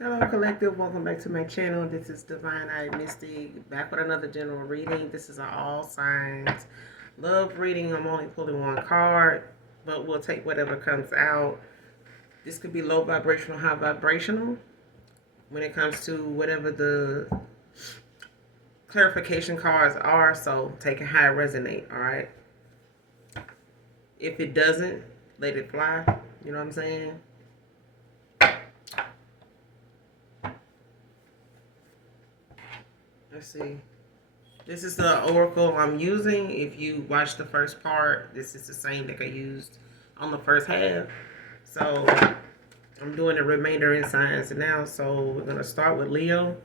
Hello, collective. Welcome back to my channel. This is Divine Eye Mystic, back with another general reading. This is an all signs love reading. I'm only pulling one card, but we'll take whatever comes out. This could be low vibrational, high vibrational when it comes to whatever the clarification cards are. So take it how it resonate, all right? If it doesn't, let it fly. You know what I'm saying? Let's see. This is the oracle I'm using. If you watch the first part, this is the same that I used on the first half. So I'm doing the remainder in signs now. So we're going to start with Leo.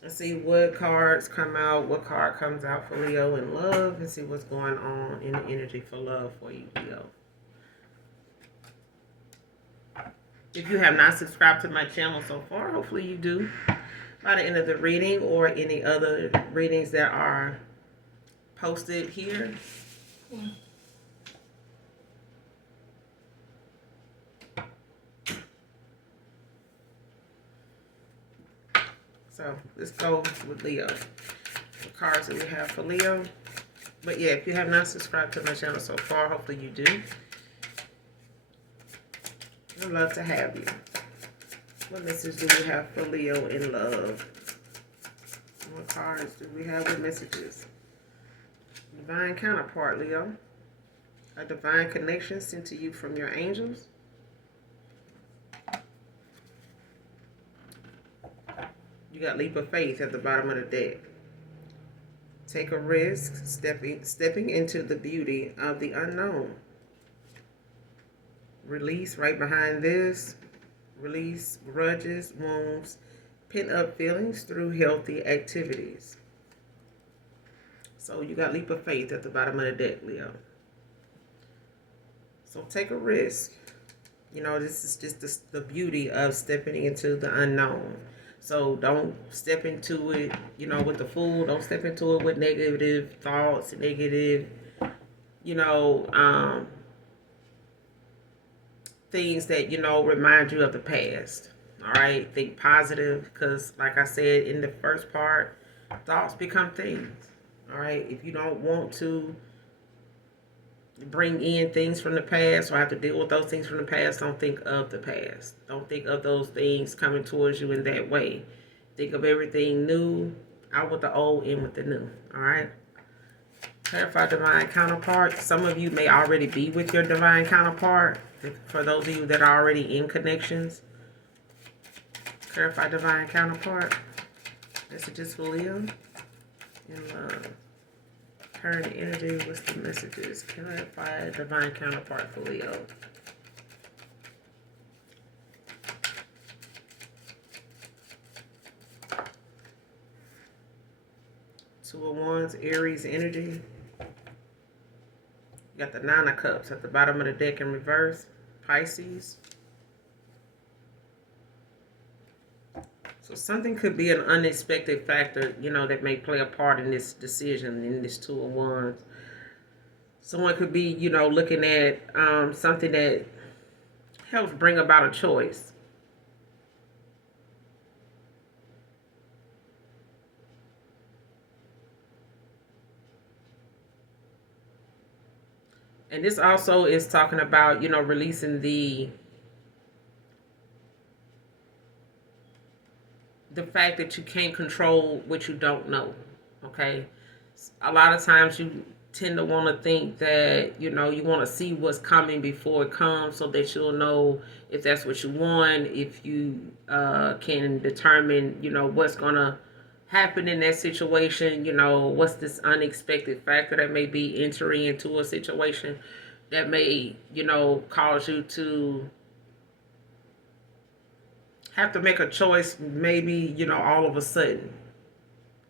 Let's see what cards come out, what card comes out for Leo in love, and see what's going on in the energy for love for you, Leo. If you have not subscribed to my channel so far, hopefully you do by the end of the reading or any other readings that are posted here. So let's go with Leo. The cards that we have for Leo. But yeah, if you have not subscribed to my channel so far, hopefully you do. I'd love to have you. What message do we have for Leo in love? What cards do we have with messages? Divine counterpart, Leo. A divine connection sent to you from your angels. You got leap of faith at the bottom of the deck. Take a risk, stepping into the beauty of the unknown. Release right behind this. Release grudges, wounds, pent-up feelings through healthy activities. So you got leap of faith at the bottom of the deck, Leo. So take a risk. You know, this is just the beauty of stepping into the unknown. So don't step into it, you know, with the fool. Don't step into it with negative thoughts, negative, you know, things that, you know, remind you of the past. All right? Think positive because, like I said in the first part, thoughts become things. All right? If you don't want to bring in things from the past or have to deal with those things from the past, don't think of the past. Don't think of those things coming towards you in that way. Think of everything new, out with the old, in with the new. All right? Clarify divine counterpart. Some of you may already be with your divine counterpart. For those of you that are already in connections, clarify divine counterpart. Messages for Leo in love. Current energy, what's the messages? Clarify divine counterpart for Leo. Two of Wands, Aries energy. You got the Nine of Cups at the bottom of the deck in reverse. Pisces. So something could be an unexpected factor, you know, that may play a part in this decision, in this Two of Wands. Someone could be, you know, looking at something that helps bring about a choice. And this also is talking about, you know, releasing the fact that you can't control what you don't know. Okay? A lot of times you tend to want to think that, you know, you want to see what's coming before it comes so that you'll know if that's what you want, if you can determine, you know, what's going to happen in that situation, you know, what's this unexpected factor that may be entering into a situation that may, you know, cause you to have to make a choice, maybe, you know, all of a sudden.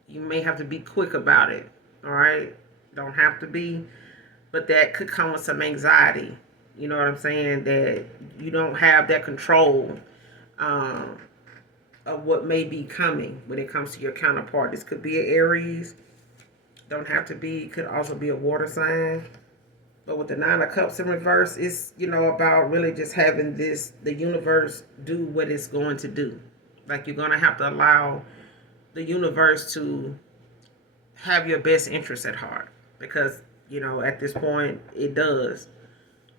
You may have to be quick about it, all right? Don't have to be, but that could come with some anxiety. You know what I'm saying? That you don't have that control of what may be coming when it comes to your counterpart. This could be an Aries. Don't have to be. Could also be a water sign. But with the Nine of Cups in reverse, it's, about really just having the universe do what it's going to do. Like, you're going to have to allow the universe to have your best interest at heart. Because, at this point, it does.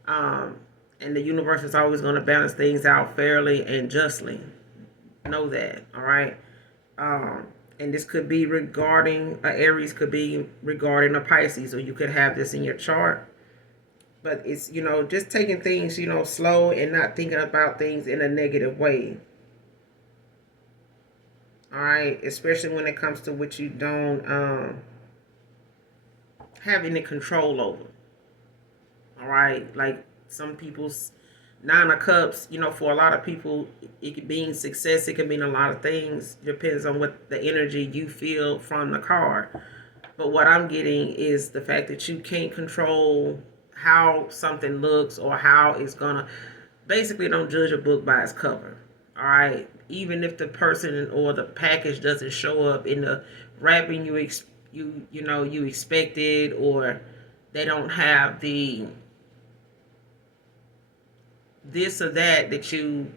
Um, and the universe is always going to balance things out fairly and justly. Know that, all right? Um, and this could be regarding a Aries, could be regarding a Pisces, or you could have this in your chart. But it's, just taking things, slow and not thinking about things in a negative way. All right, especially when it comes to what you don't have any control over. All right, like some people's Nine of Cups, for a lot of people, it could mean success. It could mean a lot of things. Depends on what the energy you feel from the card. But what I'm getting is the fact that you can't control how something looks or how it's gonna. Basically, don't judge a book by its cover. All right, even if the person or the package doesn't show up in the wrapping you expected, or they don't have the this or that you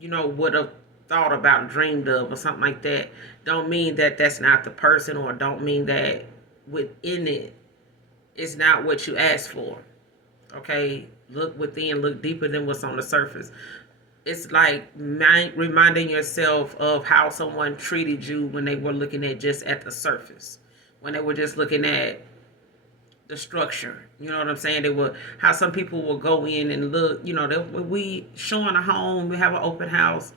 would have thought about, dreamed of, or something like that, don't mean that that's not the person, or don't mean that within it it's not what you asked for. Okay, look within, look deeper than what's on the surface. It's like reminding yourself of how someone treated you when they were looking at just at the surface, when they were just looking at the structure. You know what I'm saying? They will, how some people will go in and look, we showing a home, we have an open house.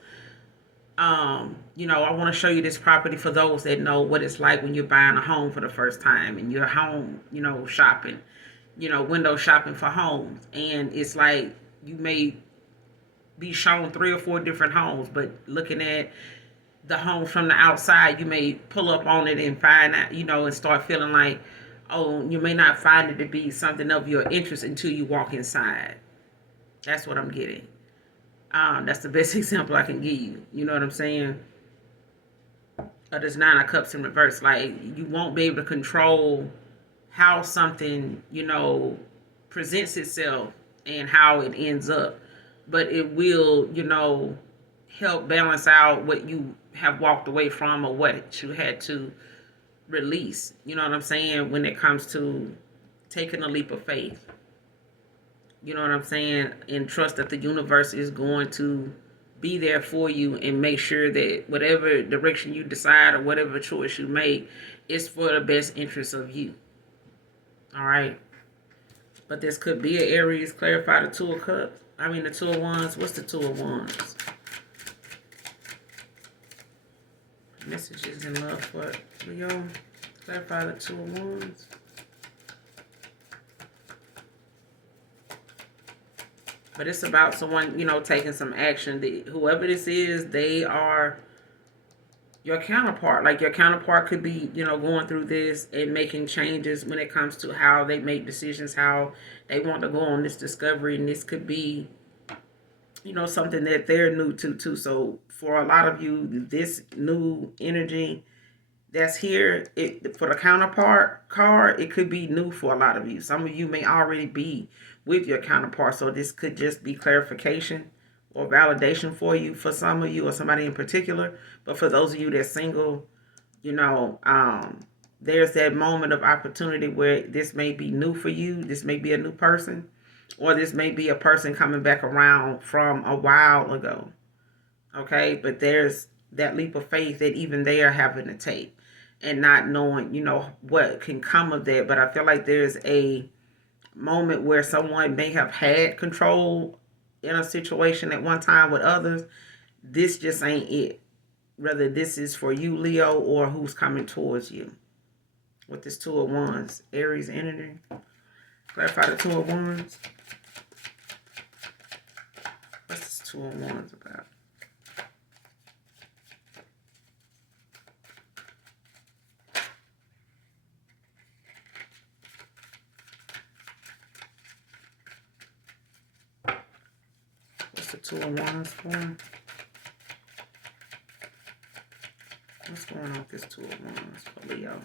I want to show you this property for those that know what it's like when you're buying a home for the first time and you're home, shopping, window shopping for homes. And it's like you may be shown 3 or 4 different homes, but looking at the home from the outside, you may pull up on it and find out, and start feeling like, oh, you may not find it to be something of your interest until you walk inside. That's what I'm getting. That's the best example I can give you. You know what I'm saying? There's Nine of Cups in reverse. Like, you won't be able to control how something, presents itself and how it ends up. But it will, help balance out what you have walked away from, or what you had to release. You know what I'm saying? When it comes to taking a leap of faith. You know what I'm saying? And trust that the universe is going to be there for you and make sure that whatever direction you decide or whatever choice you make is for the best interest of you. All right. But this could be an Aries. Clarify the Two of Cups. The Two of Wands. What's the Two of Wands? Messages in love for Leo. Clarify the Two of Wands. But it's about someone, taking some action. Whoever this is, they are your counterpart. Like, your counterpart could be, going through this and making changes when it comes to how they make decisions, how they want to go on this discovery. And this could be, something that they're new to, too. So for a lot of you, this new energy that's here, for the counterpart card, it could be new for a lot of you. Some of you may already be with your counterpart, so this could just be clarification or validation for you, for some of you, or somebody in particular. But for those of you that's single, there's that moment of opportunity where this may be new for you. This may be a new person, or this may be a person coming back around from a while ago. Okay, but there's that leap of faith that even they are having to take, and not knowing, what can come of that. But I feel like there's a moment where someone may have had control in a situation at one time with others. This just ain't it. Whether this is for you, Leo, or who's coming towards you. With this Two of Wands, Aries energy. Clarify the Two of Wands. What's this Two of Wands about? What's the Two of Wands for? What's going on with this Two of Wands for Leo?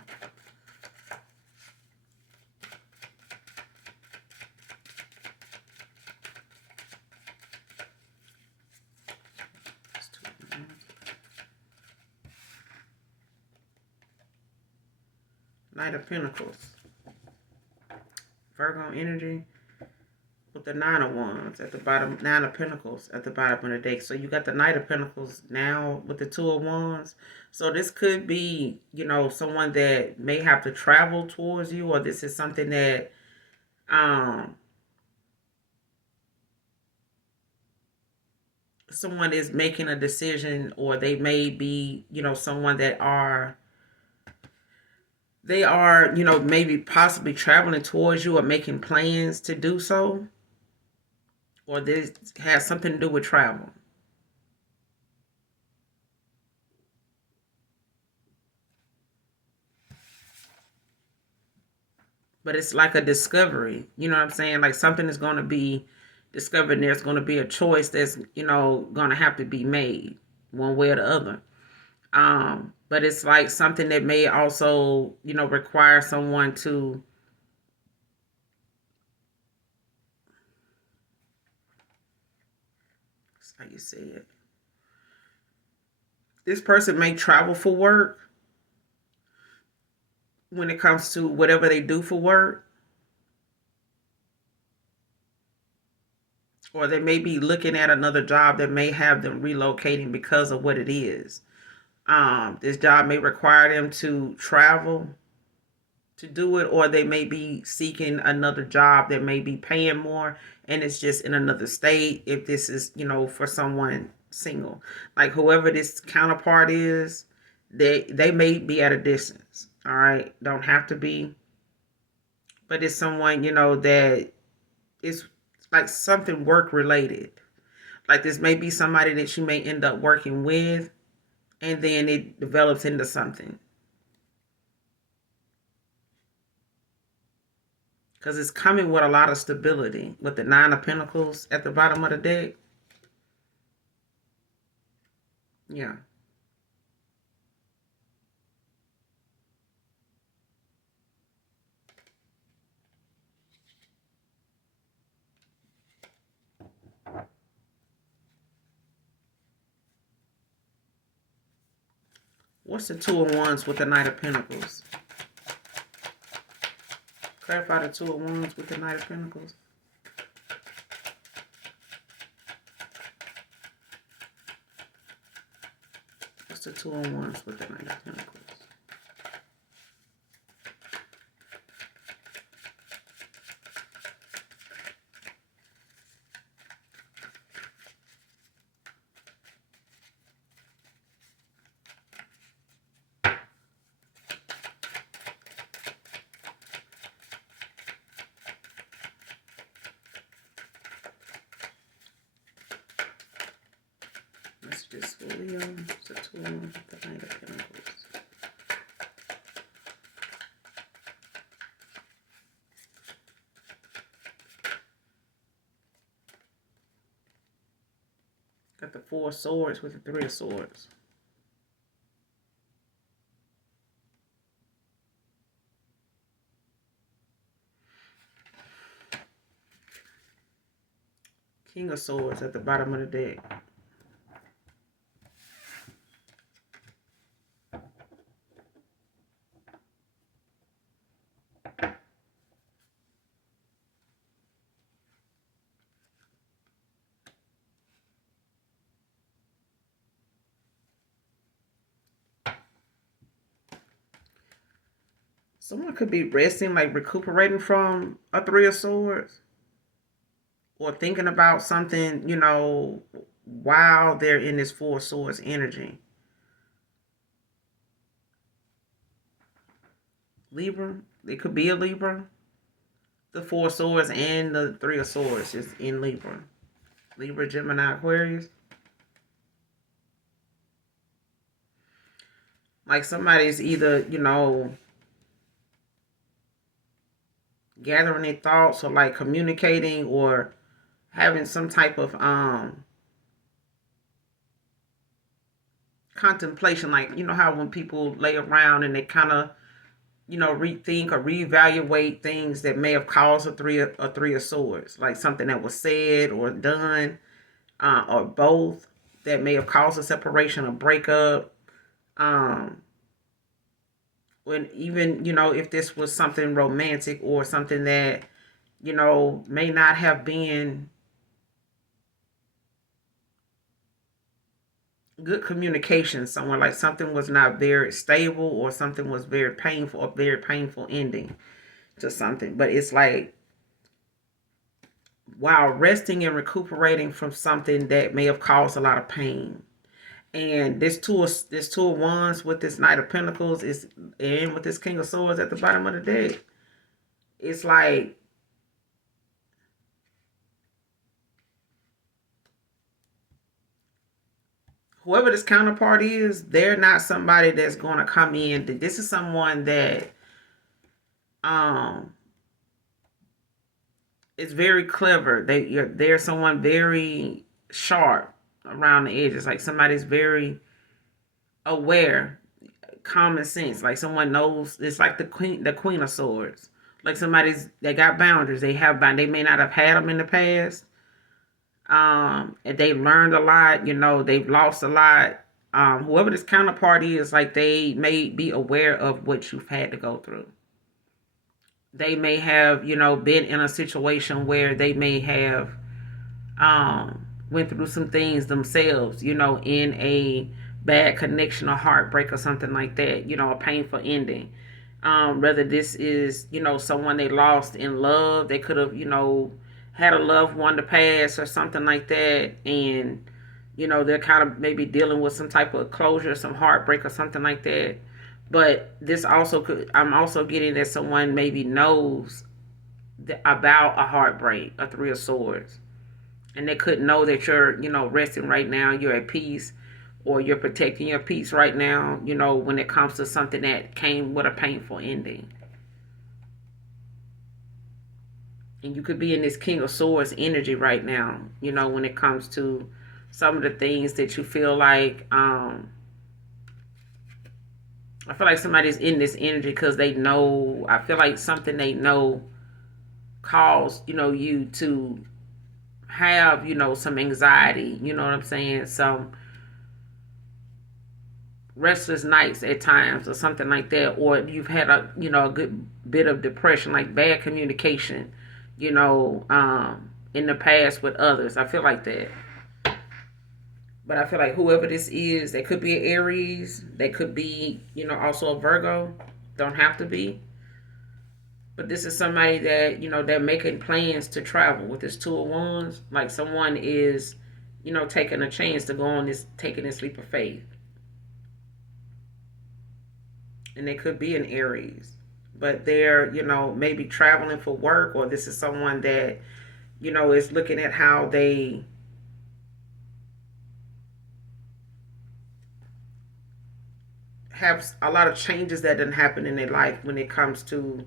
Knight of Pentacles. Virgo energy with the Nine of Wands at the bottom, Nine of Pentacles at the bottom of the deck. So you got the Knight of Pentacles now with the Two of Wands. So this could be, you know, someone that may have to travel towards you, or this is something that someone is making a decision, or they may be, you know, someone that they are, you know, maybe possibly traveling towards you or making plans to do so, or this has something to do with travel. But it's like a discovery, you know what I'm saying? Like something is going to be discovered, and there's going to be a choice that's, you know, going to have to be made one way or the other. But it's like something that may also, you know, require someone to, that's how you say it. This person may travel for work when it comes to whatever they do for work. Or they may be looking at another job that may have them relocating because of what it is. This job may require them to travel to do it, or they may be seeking another job that may be paying more, and it's just in another state. If this is, you know, for someone single, like whoever this counterpart is, they may be at a distance. All right, don't have to be, but it's someone, you know, that is like something work related. Like this may be somebody that you may end up working with, and then it develops into something. Because it's coming with a lot of stability. With the Nine of Pentacles at the bottom of the deck. Yeah. What's the Two of Wands with the Knight of Pentacles? Clarify the Two of Wands with the Knight of Pentacles. What's the Two of Wands with the Knight of Pentacles? Messages for Leo. What's the Two of Wands with the Knight of Pentacles? Got the Four of Swords with the Three of Swords. King of Swords at the bottom of the deck. Someone could be resting, like recuperating from a Three of Swords, or thinking about something, you know, while they're in this Four of Swords energy. Libra, it could be a Libra. The Four of Swords and the Three of Swords is in Libra. Libra, Gemini, Aquarius. Like somebody's either, you know, gathering their thoughts, or like communicating, or having some type of contemplation. Like, you know how when people lay around and they kind of, you know, rethink or reevaluate things that may have caused a three of swords, like something that was said or done, or both, that may have caused a separation or breakup, um, when even, if this was something romantic or something that, may not have been good communication somewhere, like something was not very stable or something was very painful, a very painful ending to something. But it's like while resting and recuperating from something that may have caused a lot of pain. And this two of wands with this Knight of Pentacles is, and with this King of Swords at the bottom of the deck, it's like whoever this counterpart is, they're not somebody that's going to come in. This is someone that um is very clever. They're someone very sharp around the edges. Like somebody's very aware, common sense. Like someone knows. It's like the Queen of Swords. Like they got boundaries. They may not have had them in the past. And they've learned a lot. They've lost a lot. Whoever this counterpart is, like they may be aware of what you've had to go through. They may have, been in a situation where they may have went through some things themselves, in a bad connection or heartbreak or something like that, a painful ending. Whether this is, someone they lost in love, they could have, had a loved one to pass or something like that, and they're kind of maybe dealing with some type of closure, some heartbreak or something like that. But this also I'm also getting that someone maybe knows about a heartbreak, a Three of Swords, and they could know that you're, resting right now, you're at peace, or you're protecting your peace right now, when it comes to something that came with a painful ending. And you could be in this King of Swords energy right now, when it comes to some of the things that you feel like, I feel like somebody's in this energy because they know, I feel like something they know caused, you to have, some anxiety, you know what I'm saying? Some restless nights at times or something like that, or you've had a good bit of depression, like bad communication, in the past with others. I feel like that. But I feel like whoever this is, they could be an Aries, they could be, also a Virgo. Don't have to be. But this is somebody that, they're making plans to travel with this Two of Wands. Like someone is, taking a chance to go on taking this leap of faith. And they could be an Aries. But they're, maybe traveling for work, or this is someone that, is looking at how they have a lot of changes that didn't happen in their life when it comes to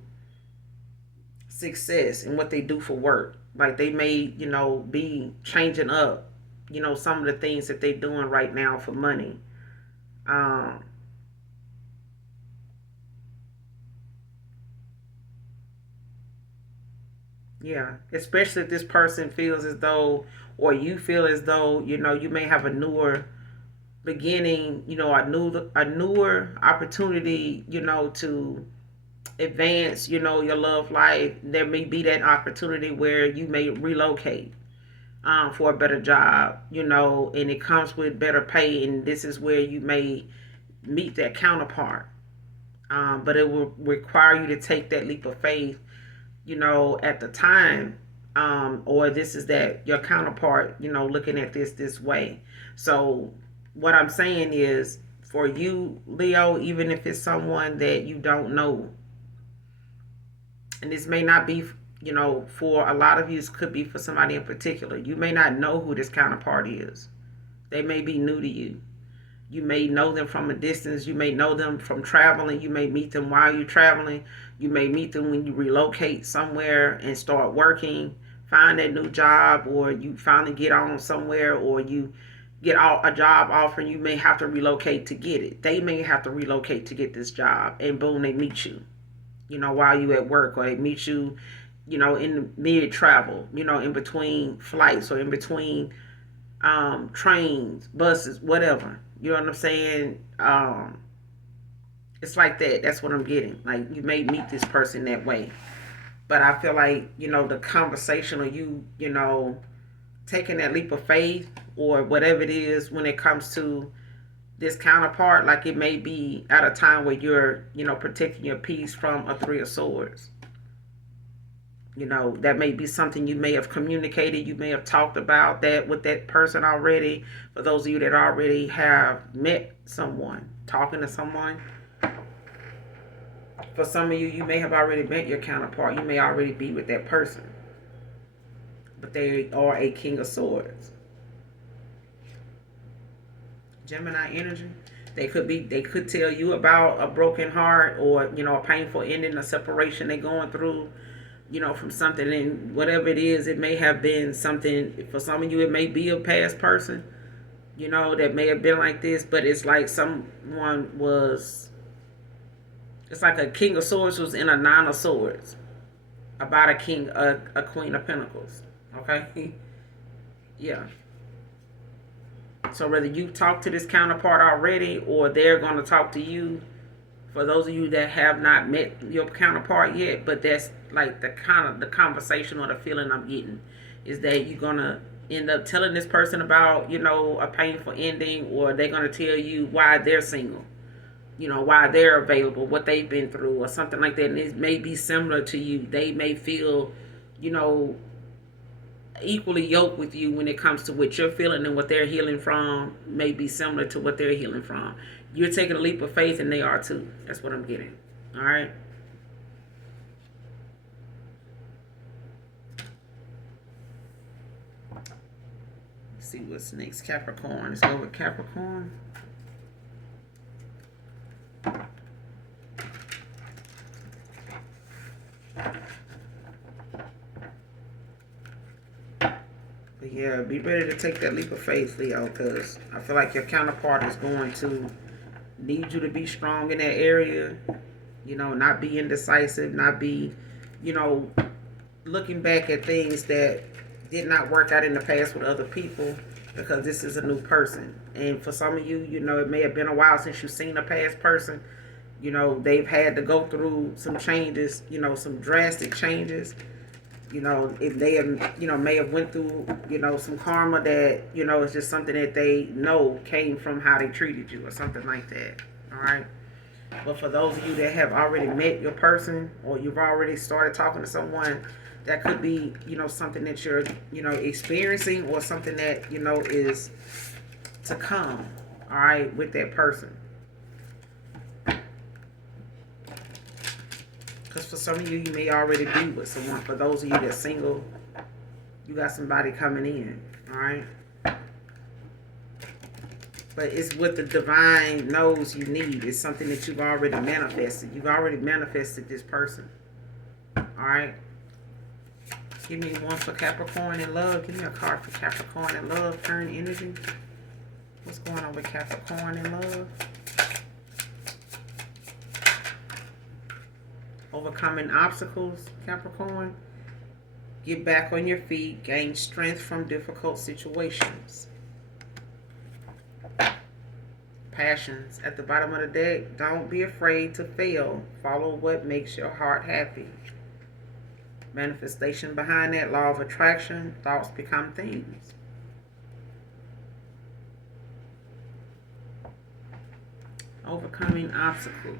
success and what they do for work. Like they may, be changing up, some of the things that they're doing right now for money. Um, yeah, especially if this person feels as though, or you feel as though, you may have a newer beginning, a newer opportunity, to advance, your love life. There may be that opportunity where you may relocate for a better job, and it comes with better pay, and this is where you may meet that counterpart. But it will require you to take that leap of faith, at the time, or this is that your counterpart, looking at this way. So what I'm saying is, for you, Leo, even if it's someone that you don't know, and this may not be, for a lot of you, it could be for somebody in particular. You may not know who this counterpart is. They may be new to you. You may know them from a distance. You may know them from traveling. You may meet them while you're traveling. You may meet them when you relocate somewhere and start working, find that new job, or you finally get on somewhere, or you get a job offer. You may have to relocate to get it. They may have to relocate to get this job, and boom, they meet you, while you at work, or they meet you, in mid travel, in between flights, or in between trains, buses, whatever. You know what I'm saying? It's like that. That's what I'm getting. Like, you may meet this person that way. But I feel like, the conversation, or taking that leap of faith, or whatever it is, when it comes to this counterpart, like, it may be at a time where you're, protecting your peace from a Three of Swords. That may be something you may have communicated, you may have talked about that with that person already. For those of you that already have met someone, talking to someone, for some of you, you may have already met your counterpart. You may already be with that person. But they are a King of Swords. Gemini energy. They could tell you about a broken heart, or, a painful ending, a separation they're going through, from something. And whatever it is, it may have been something. For some of you, it may be a past person, that may have been like this. But it's like someone was, it's like a King of Swords was in a Nine of Swords about a Queen of Pentacles. Okay? Yeah. So whether you talk to this counterpart already, or they're going to talk to you, for those of you that have not met your counterpart yet, but that's like the conversation or the feeling I'm getting, is that you're going to end up telling this person about, a painful ending, or they're going to tell you why they're single, why they're available, what they've been through, or something like that. And it may be similar to you. They may feel, equally yoked with you when it comes to what you're feeling, and what they're healing from may be similar to what they're healing from. You're taking a leap of faith, and they are too. That's what I'm getting. All right. Let's see what's next. Capricorn. Let's go with Capricorn. But yeah, be ready to take that leap of faith, Leo, because I feel like your counterpart is going to need you to be strong in that area. Not be indecisive, not be, looking back at things that did not work out in the past with other people, because this is a new person. And for some of you, it may have been a while since you've seen a past person. They've had to go through some changes, some drastic changes. If they have, may have went through, some karma that, is just something that they know came from how they treated you, or something like that. All right. But for those of you that have already met your person, or you've already started talking to someone, that could be, something that you're, experiencing, or something that, is to come. All right, with that person. Because for some of you, you may already be with someone. For those of you that's single, you got somebody coming in. All right. But it's what the divine knows you need. It's something that you've already manifested. You've already manifested this person. All right. Give me one for Capricorn in love. Give me a card for Capricorn in love. Turn energy. What's going on with Capricorn in love? Overcoming obstacles, Capricorn. Get back on your feet. Gain strength from difficult situations. Passions at the bottom of the deck. Don't be afraid to fail. Follow what makes your heart happy. Manifestation behind that. Law of attraction. Thoughts become things. Overcoming obstacles.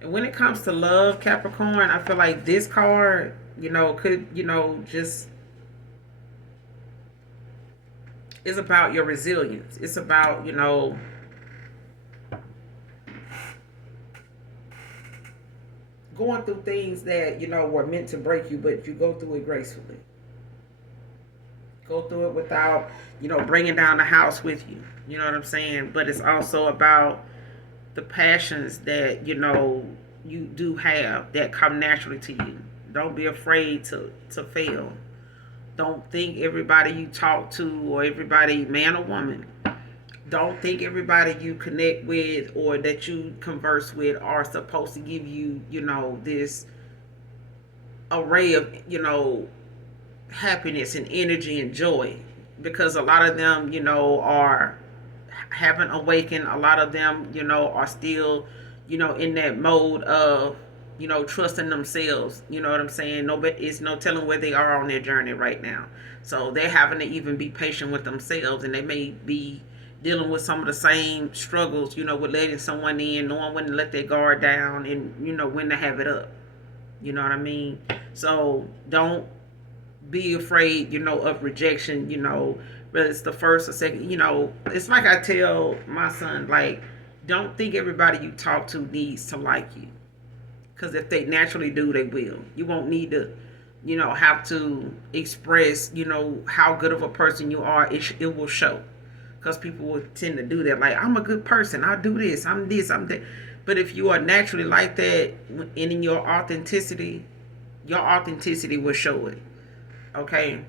And when it comes to love, Capricorn, I feel like this card, could, just is about your resilience. It's about, going through things that, were meant to break you, but you go through it gracefully. Go through it without, bringing down the house with you. You know what I'm saying? But it's also about the passions that, you do have that come naturally to you. Don't be afraid to fail. Don't think everybody you talk to, or everybody, man or woman, don't think everybody you connect with or that you converse with are supposed to give you, this array of, happiness and energy and joy. Because a lot of them, are haven't awakened. A lot of them, are still, in that mode of, trusting themselves. You know what I'm saying? Nobody, it's no telling where they are on their journey right now. So they're having to even be patient with themselves, and they may be dealing with some of the same struggles, with letting someone in, knowing when to let their guard down, and when to have it up. You know what I mean? So don't be afraid, of rejection, whether it's the first or second, it's like I tell my son, like, don't think everybody you talk to needs to like you. Because if they naturally do, they will. You won't need to, have to express, how good of a person you are. It will show. Because people will tend to do that. Like, I'm a good person. I'll do this. I'm this. I'm that. But if you are naturally like that, and in your authenticity will show it. Okay?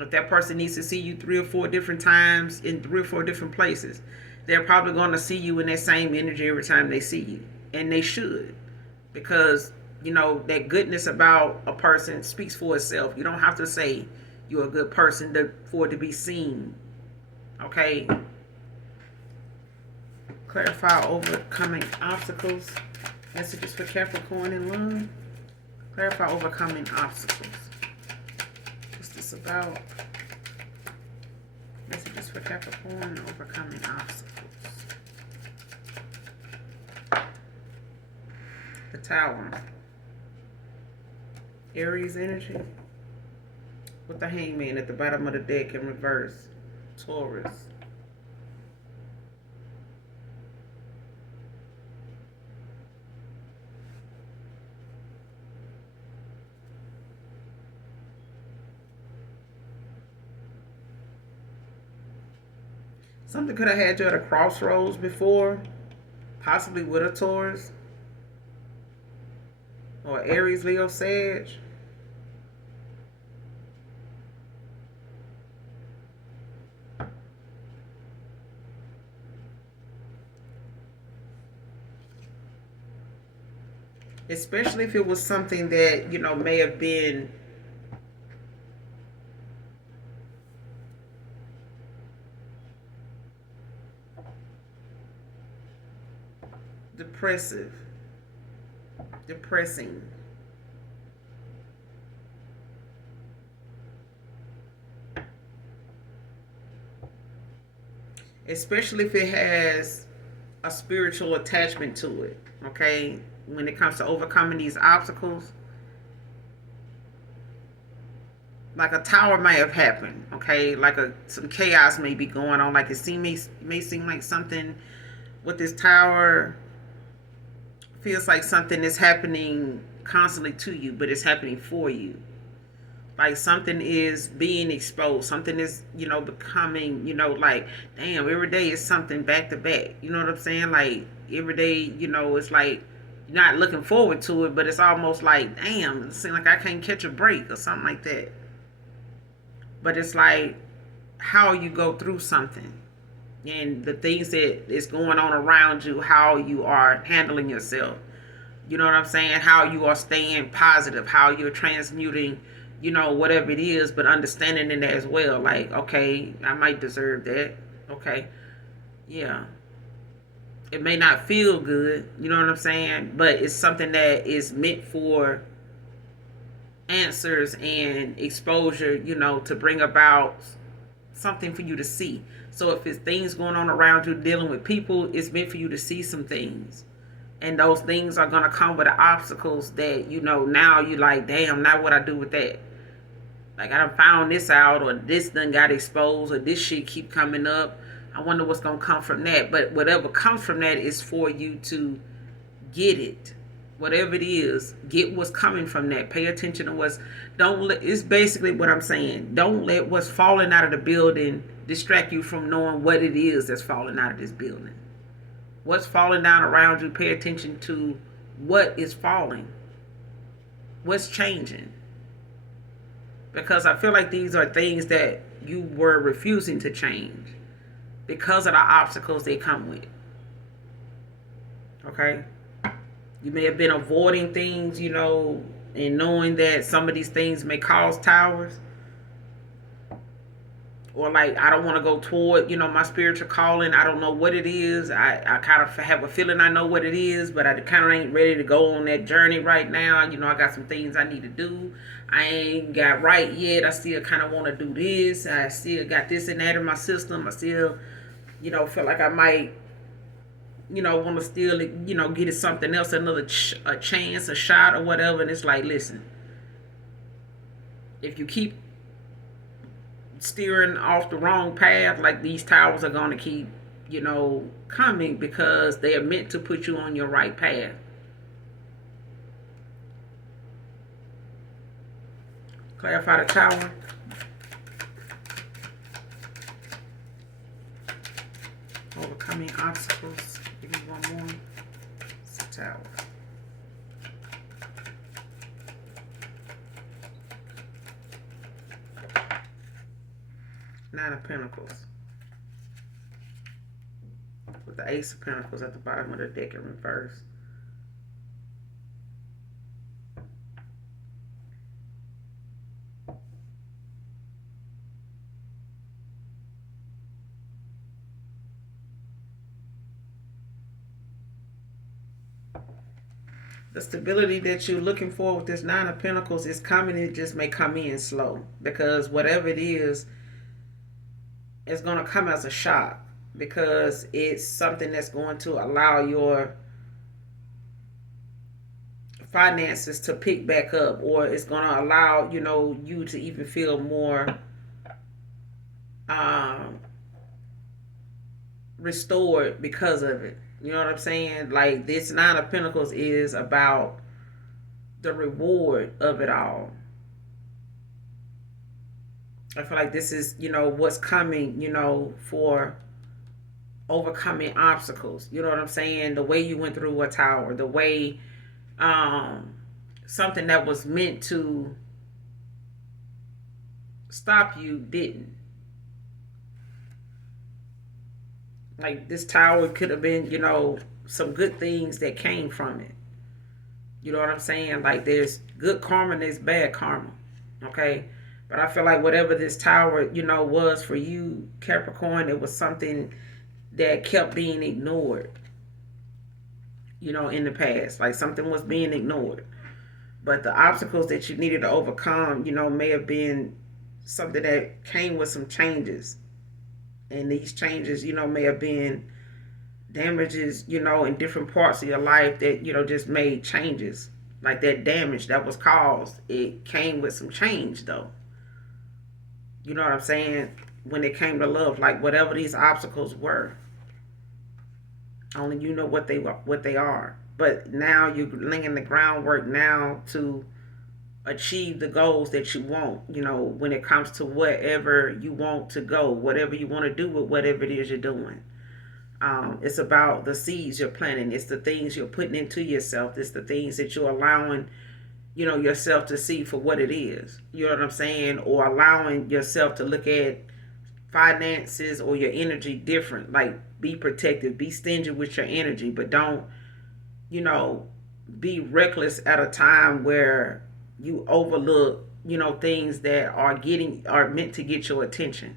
If that person needs to see you 3 or 4 different times in 3 or 4 different places, they're probably going to see you in that same energy every time they see you. And they should. Because, that goodness about a person speaks for itself. You don't have to say you're a good person for it to be seen. Okay? Clarify overcoming obstacles. Messages for Capricorn in love. Clarify overcoming obstacles. What's this about? Messages for Capricorn, overcoming obstacles. The Tower. Aries energy. With the Hangman at the bottom of the deck in reverse. Taurus. Something could have had you at a crossroads before, possibly with a Taurus or Aries, Leo, Sag. Especially if it was something that, may have been depressing. Especially if it has a spiritual attachment to it, okay? When it comes to overcoming these obstacles, like a tower may have happened, okay? Like some chaos may be going on. Like may seem like something with this tower feels like something is happening constantly to you, but it's happening for you. Like something is being exposed. Something is, becoming, like, damn, every day is something back to back. You know what I'm saying? Like every day, it's like you're not looking forward to it, but it's almost like, damn, it seems like I can't catch a break or something like that. But it's like how you go through something and the things that is going on around you, how you are handling yourself. You know what I'm saying? How you are staying positive, how you're transmuting, whatever it is, but understanding in that as well. Like, okay, I might deserve that. Okay. Yeah. It may not feel good, you know what I'm saying? But it's something that is meant for answers and exposure, to bring about something for you to see. So if it's things going on around you, dealing with people, it's meant for you to see some things. And those things are going to come with the obstacles that, now you like, damn, now what I do with that? Like, I done found this out, or this done got exposed, or this shit keep coming up. I wonder what's going to come from that. But whatever comes from that is for you to get it. Whatever it is, get what's coming from that. Pay attention to it's basically what I'm saying. Don't let what's falling out of the building distract you from knowing what it is that's falling out of this building. What's falling down around you, pay attention to what is falling. What's changing. Because I feel like these are things that you were refusing to change because of the obstacles they come with. Okay? You may have been avoiding things, and knowing that some of these things may cause towers. or like I don't want to go toward, my spiritual calling. I don't know what it is. I kind of have a feeling I know what it is, but I kind of ain't ready to go on that journey right now. I got some things I need to do. I ain't got right yet. I still kind of want to do this. I still got this and that in my system. I still, feel like I might, want to still, get it something else, another a chance, a shot or whatever. And it's like, listen, if you keep steering off the wrong path, like these towers are going to keep, coming because they are meant to put you on your right path. Clarify the tower. Overcoming obstacles. Give me one more. It's the tower. Nine of Pentacles. With the Ace of Pentacles at the bottom of the deck in reverse. The stability that you're looking for with this Nine of Pentacles is coming. It just may come in slow, because whatever it is going to come as a shock, because it's something that's going to allow your finances to pick back up, or it's going to allow you to even feel more restored because of it. You know what I'm saying? Like, this Nine of Pentacles is about the reward of it all. I feel like this is, what's coming, for overcoming obstacles. You know what I'm saying? The way you went through a tower, the way something that was meant to stop you didn't. Like, this tower could have been, some good things that came from it. You know what I'm saying? Like, there's good karma and there's bad karma. Okay? But I feel like whatever this tower, was for you, Capricorn, it was something that kept being ignored, in the past. Like, something was being ignored. But the obstacles that you needed to overcome, may have been something that came with some changes. And these changes, may have been damages, in different parts of your life that, just made changes. Like, that damage that was caused, it came with some change, though. You know what I'm saying? When it came to love, like, whatever these obstacles were, only you know what they are. But now you're laying the groundwork now to achieve the goals that you want, when it comes to whatever you want to go, whatever you want to do with whatever it is you're doing. It's about the seeds you're planting. It's the things you're putting into yourself. It's the things that you're allowing, yourself to see for what it is. You know what I'm saying? Or allowing yourself to look at finances or your energy different. Like, be protective, be stingy with your energy, but don't, be reckless at a time where you overlook, things that are meant to get your attention.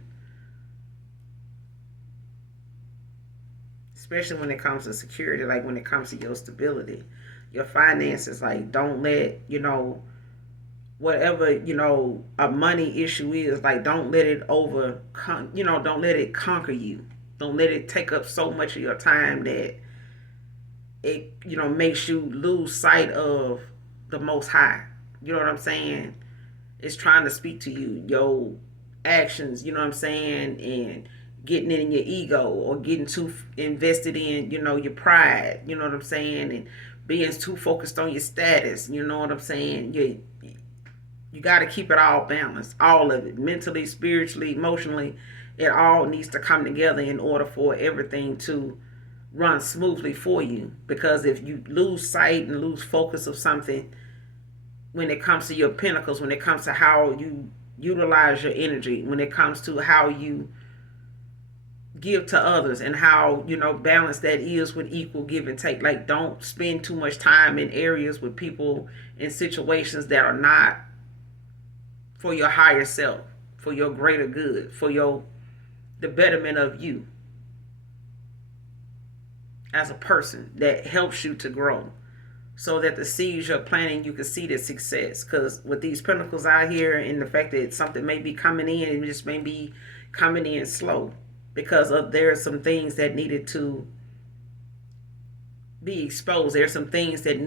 Especially when it comes to security, like when it comes to your stability, your finances. Like, don't let, whatever, a money issue is, like, don't let it don't let it conquer you. Don't let it take up so much of your time that it, makes you lose sight of the Most High. You know what I'm saying? It's trying to speak to you, your actions, you know what I'm saying, and getting in your ego, or getting too invested in, your pride, you know what I'm saying, and being too focused on your status, you know what I'm saying. You got to keep it all balanced, all of it, mentally, spiritually, emotionally. It all needs to come together in order for everything to run smoothly for you. Because if you lose sight and lose focus of something, when it comes to your pentacles, when it comes to how you utilize your energy, when it comes to how you give to others, and how, balance that is with equal give and take. Like, don't spend too much time in areas with people in situations that are not for your higher self, for your greater good, for the betterment of you as a person, that helps you to grow, so that the seeds you're planting, you can see the success. Because with these pentacles out here, and the fact that something may be coming in, and it just may be coming in slow, because there are some things that needed to be exposed. There's some things that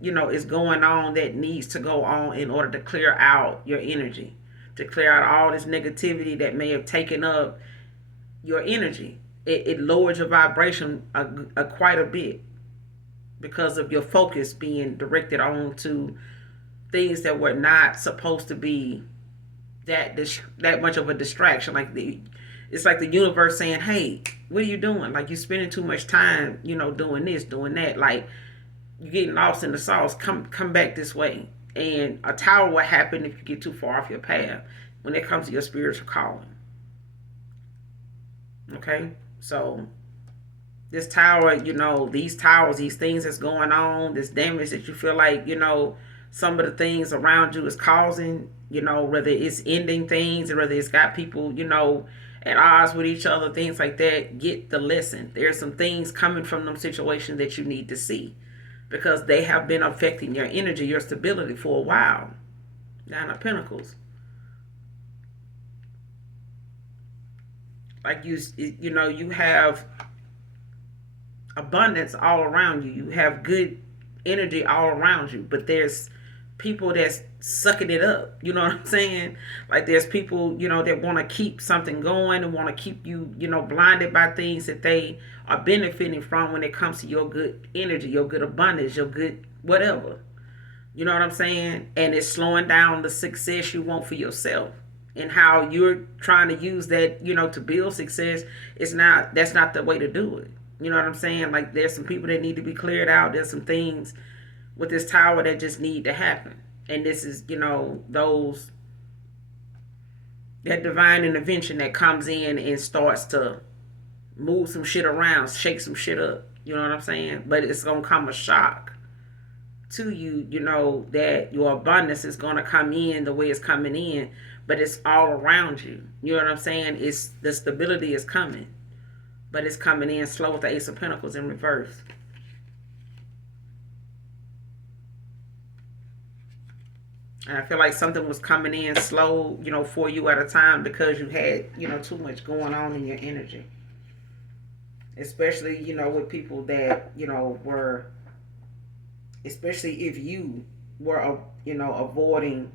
is going on, that needs to go on in order to clear out your energy, to clear out all this negativity that may have taken up your energy. It lowers your vibration quite a bit, because of your focus being directed on to things that were not supposed to be that much of a distraction. It's like the universe saying, "Hey, what are you doing? Like, you spending too much time, doing this, doing that. Like, you're getting lost in the sauce. Come back this way." And a tower will happen if you get too far off your path when it comes to your spiritual calling. Okay, so this tower, these towers, these things that's going on, this damage that you feel like, some of the things around you is causing, whether it's ending things, or whether it's got people, at odds with each other, things like that. Get the lesson. There's some things coming from them situations that you need to see, because they have been affecting your energy, your stability for a while. Nine of Pentacles. Like you have abundance all around you. You have good energy all around you, but there's people that's sucking it up. You know what I'm saying? Like, there's people, that want to keep something going, and want to keep you, blinded by things that they are benefiting from when it comes to your good energy, your good abundance, your good whatever. You know what I'm saying? And it's slowing down the success you want for yourself. And how you're trying to use that, to build success. That's not the way to do it. You know what I'm saying? Like, there's some people that need to be cleared out. There's some things with this tower that just need to happen. And this is, that divine intervention that comes in and starts to move some shit around, shake some shit up. You know what I'm saying? But it's going to come a shock to you, that your abundance is going to come in the way it's coming in, but it's all around you. You know what I'm saying? The stability is coming, but it's coming in slow with the Ace of Pentacles in reverse. And I feel like something was coming in slow, for you at a time, because you had, too much going on in your energy. Especially, with people that, were, especially if you were, avoiding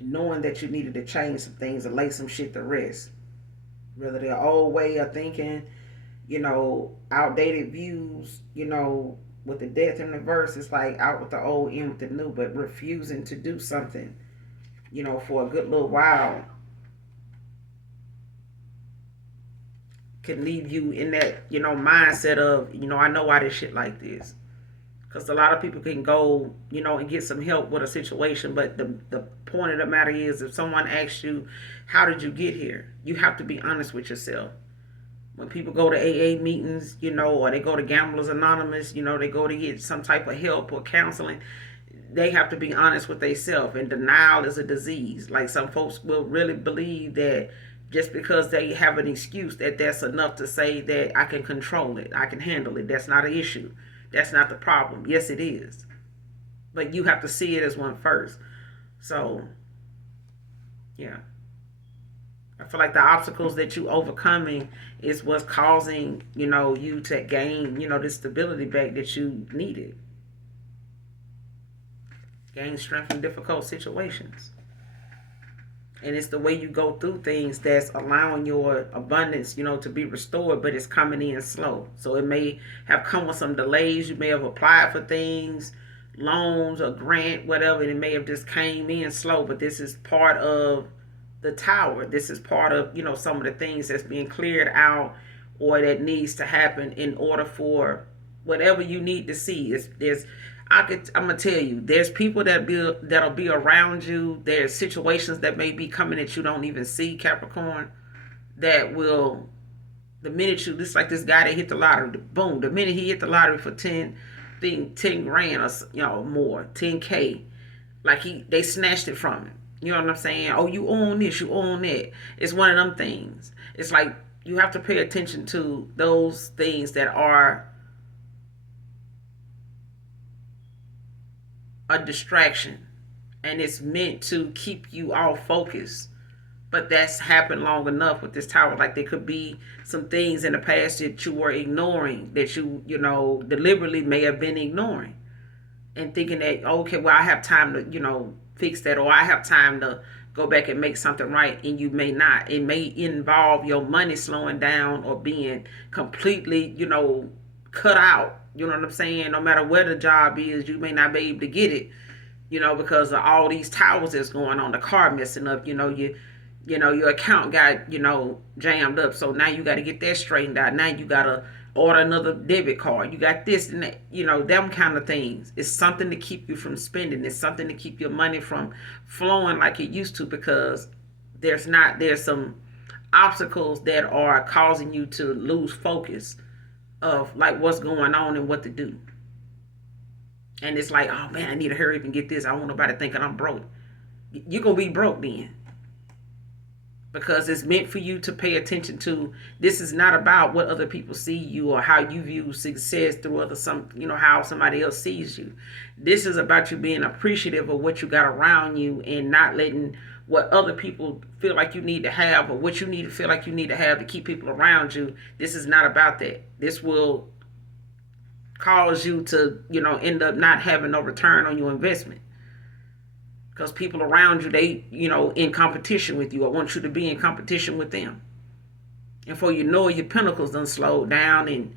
knowing that you needed to change some things or lay some shit to rest. Whether the old way of thinking, outdated views, with the death in reverse, it's like out with the old, in with the new, but refusing to do something, for a good little while, can leave you in that, mindset of, I know why this shit like this. Because a lot of people can go, and get some help with a situation, but the point of the matter is, if someone asks you, how did you get here? You have to be honest with yourself. When people go to AA meetings, or they go to Gamblers Anonymous, they go to get some type of help or counseling, they have to be honest with themselves. And denial is a disease. Like, some folks will really believe that just because they have an excuse, that's enough to say that I can control it, I can handle it. That's not an issue. That's not the problem. Yes, it is. But you have to see it as one first. So, yeah. I feel like the obstacles that you overcoming is what's causing, you to gain, this stability back that you needed. Gain strength in difficult situations. And it's the way you go through things that's allowing your abundance, to be restored, but it's coming in slow. So it may have come with some delays. You may have applied for things, loans or grant, whatever, and it may have just came in slow. But this is part of the tower. This is part of, some of the things that's being cleared out, or that needs to happen in order for whatever you need to see. I'm gonna tell you, there's people that'll be around you. There's situations that may be coming that you don't even see, Capricorn, that will, the minute just like this guy that hit the lottery, boom, the minute he hit the lottery for 10 grand or more, 10K, like they snatched it from him. You know what I'm saying? Oh, you own this, you own that. It's one of them things. It's like you have to pay attention to those things that are a distraction, and it's meant to keep you off focus. But that's happened long enough with this tower. Like there could be some things in the past that you were ignoring, that you deliberately may have been ignoring, and thinking that, okay, well, I have time to fix that, or I have time to go back and make something right, and you may not. It may involve your money slowing down or being completely cut out. You know what I'm saying? No matter where the job is, you may not be able to get it, because of all these towers that's going on, the car messing up, your account got, jammed up. So now you got to get that straightened out. Now you got to order another debit card. You got this and that, them kind of things. It's something to keep you from spending. It's something to keep your money from flowing like it used to, because there's some obstacles that are causing you to lose focus of like what's going on and what to do. And it's like, oh man, I need to hurry up and get this. I don't want nobody thinking I'm broke. You're going to be broke then, because it's meant for you to pay attention to. This is not about what other people see you or how you view success through how somebody else sees you. This is about you being appreciative of what you got around you, and not letting what other people feel like you need to have, or what you need to feel like you need to have to keep people around you. This is not about that. This will cause you to end up not having no return on your investment, because people around you, they in competition with you, or want you to be in competition with them. And for your pinnacles done slowed down, and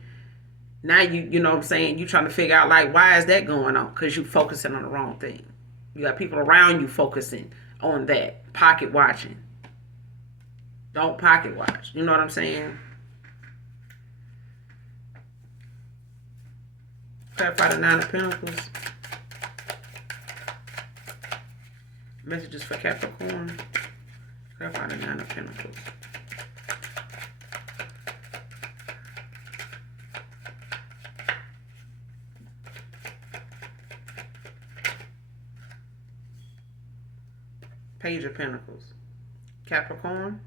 now you know what I'm saying, you trying to figure out like, why is that going on? Because you focusing on the wrong thing. You got people around you focusing on that, pocket watching. Don't pocket watch. You know what I'm saying? Clarify the Nine of Pentacles. Messages for Capricorn. Clarify the Nine of Pentacles. Page of Pentacles. Capricorn.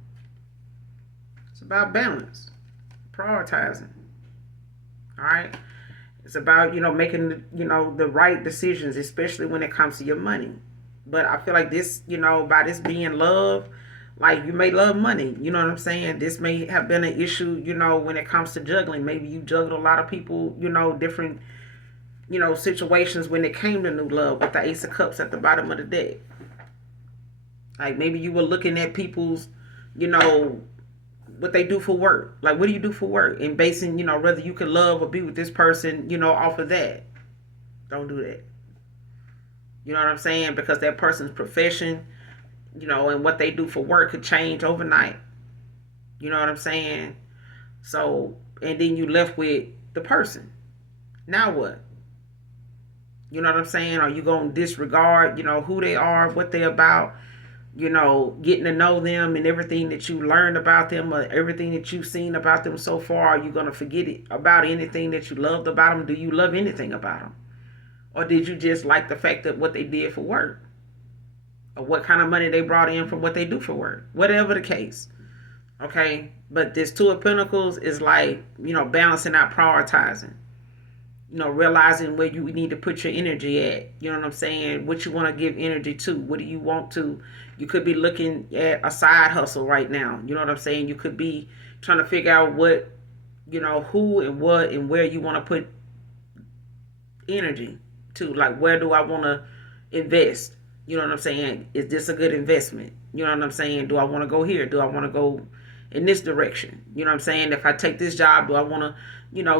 It's about balance. Prioritizing. Alright? It's about, making, the right decisions, especially when it comes to your money. But I feel like this, by this being love, like you may love money. You know what I'm saying? This may have been an issue, when it comes to juggling. Maybe you juggled a lot of people, different, situations when it came to new love, with the Ace of Cups at the bottom of the deck. Like maybe you were looking at people's, what they do for work. Like, what do you do for work? And basing, whether you can love or be with this person, off of that. Don't do that. You know what I'm saying? Because that person's profession, and what they do for work could change overnight. You know what I'm saying? So, and then you left with the person. Now what? You know what I'm saying? Are you going to disregard, who they are, what they're about? Getting to know them and everything that you learned about them, or everything that you've seen about them so far. Are you going to forget it about anything that you loved about them? Do you love anything about them? Or did you just like the fact that what they did for work? Or what kind of money they brought in from what they do for work? Whatever the case. Okay? But this Two of Pentacles is like, balancing out, prioritizing. Realizing where you need to put your energy at. You know what I'm saying? What you want to give energy to. What do you want to? You could be looking at a side hustle right now. You know what I'm saying? You could be trying to figure out what, who and what and where you want to put energy to. Like, where do I want to invest? You know what I'm saying? Is this a good investment? You know what I'm saying? Do I want to go here? Do I want to go in this direction? You know what I'm saying? If I take this job, do I want to,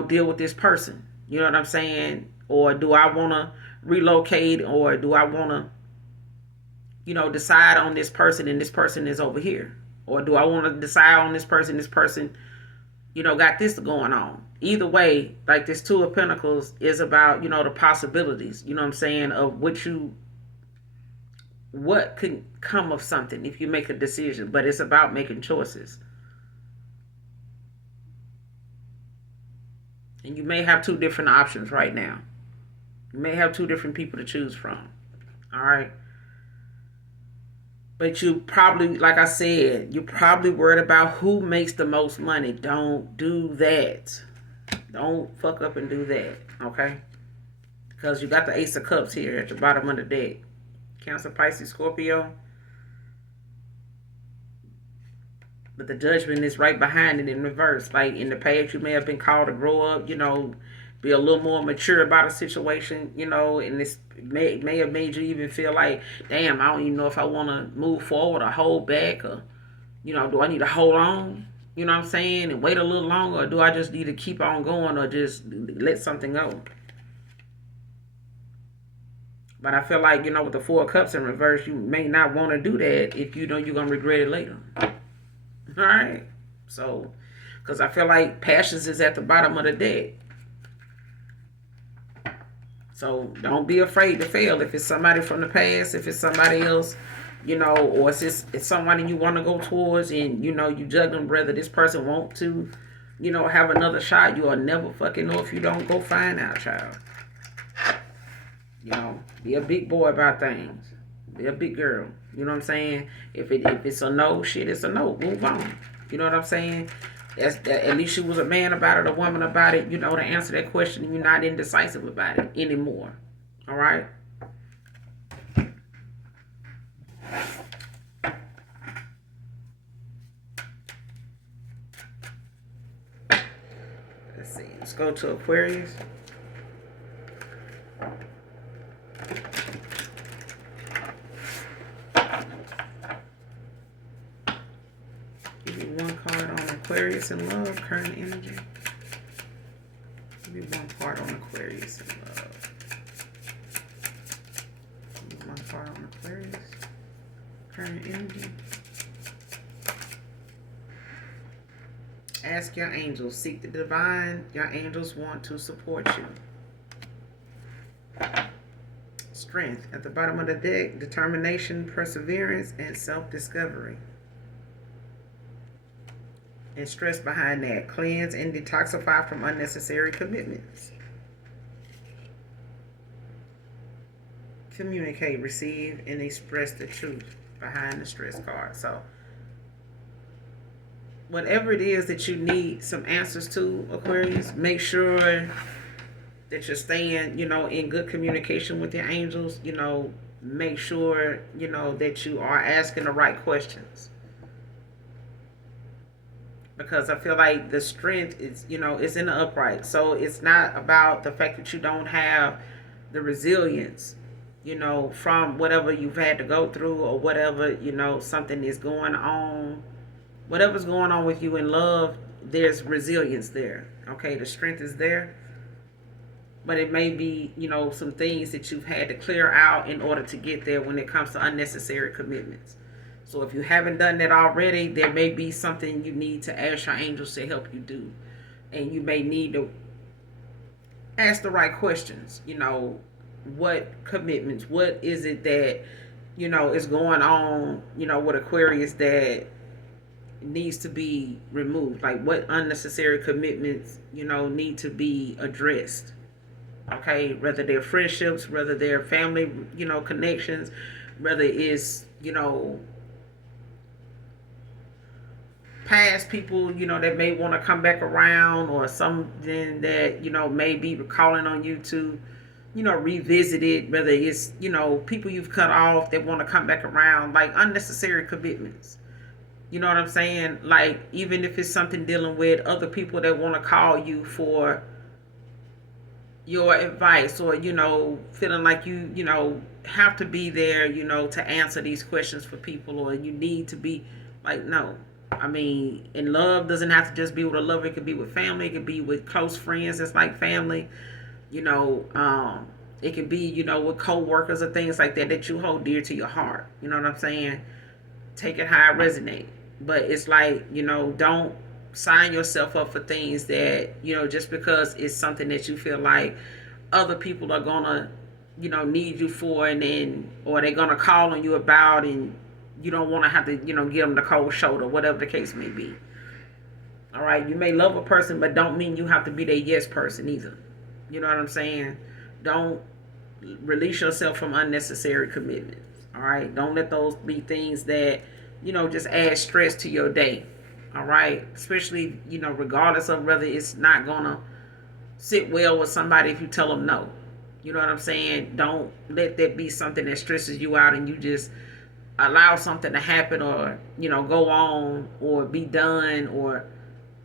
deal with this person? You know what I'm saying? Or do I want to relocate? Or do I want to, decide on this person and this person is over here? Or do I want to decide on this person got this going on? Either way, like this Two of Pentacles is about, the possibilities, you know what I'm saying, of what could come of something if you make a decision. But it's about making choices. And you may have two different options right now. You may have two different people to choose from. All right. But you probably, like I said, you're probably worried about who makes the most money. Don't do that. Don't fuck up and do that, okay? Because you got the Ace of Cups here at the bottom of the deck. Cancer, Pisces, Scorpio. But the Judgment is right behind it in reverse. Like in the past, you may have been called to grow up, be a little more mature about a situation, and this may have made you even feel like, damn, I don't even know if I want to move forward or hold back, or, do I need to hold on? You know what I'm saying? And wait a little longer, or do I just need to keep on going or just let something go? But I feel like, with the Four of Cups in reverse, you may not want to do that if you know you're going to regret it later. All right. So, because I feel like passions is at the bottom of the deck. So don't be afraid to fail. If it's somebody from the past, if it's somebody else, or it's someone you want to go towards, and you judge them whether this person want to, have another shot. You'll never fucking know if you don't go find out, child. Be a big boy about things. Be a big girl. You know what I'm saying? If it's a no, shit, it's a no. Move on. You know what I'm saying? At least you was a man about it, a woman about it, to answer that question. You're not indecisive about it anymore. All right? Let's see. Let's go to Aquarius. One card on Aquarius in love, current energy. Give me one card on Aquarius in love. Give me one card on Aquarius, current energy. Ask your angels, seek the divine. Your angels want to support you. Strength at the bottom of the deck, determination, perseverance, and self-discovery. And stress behind that, cleanse and detoxify from unnecessary commitments. Communicate, receive, and express the truth behind the stress card. So whatever it is that you need some answers to, Aquarius, make sure that you're staying, in good communication with your angels. Make sure, that you are asking the right questions. Because I feel like the strength is, it's in the upright. So it's not about the fact that you don't have the resilience, from whatever you've had to go through, or whatever, something is going on. Whatever's going on with you in love, there's resilience there. Okay, the strength is there. But it may be, some things that you've had to clear out in order to get there when it comes to unnecessary commitments. So if you haven't done that already, there may be something you need to ask your angels to help you do. And you may need to ask the right questions. What commitments, what is it that, is going on, with Aquarius that needs to be removed? Like what unnecessary commitments, need to be addressed. Okay, whether they're friendships, whether they're family, connections, whether it's, past people, that may want to come back around, or something that, may be calling on you to, revisit it, whether it's, people you've cut off that want to come back around, like unnecessary commitments. You know what I'm saying? Like, even if it's something dealing with other people that want to call you for your advice, or, feeling like you, have to be there, to answer these questions for people, or you need to be, like, no. I mean, in love doesn't have to just be with a lover. It could be with family. It could be with close friends. It's like family. It could be, with co-workers or things like that you hold dear to your heart. You know what I'm saying? Take it how it resonates. But it's like, don't sign yourself up for things that, just because it's something that you feel like other people are going to, need you for, and then, or they're going to call on you about, and you don't want to have to, give them the cold shoulder, whatever the case may be. All right. You may love a person, but don't mean you have to be their yes person either. You know what I'm saying? Don't release yourself from unnecessary commitments. All right. Don't let those be things that, just add stress to your day. All right. Especially, regardless of whether it's not going to sit well with somebody if you tell them no. You know what I'm saying? Don't let that be something that stresses you out and you just allow something to happen or, go on or be done or,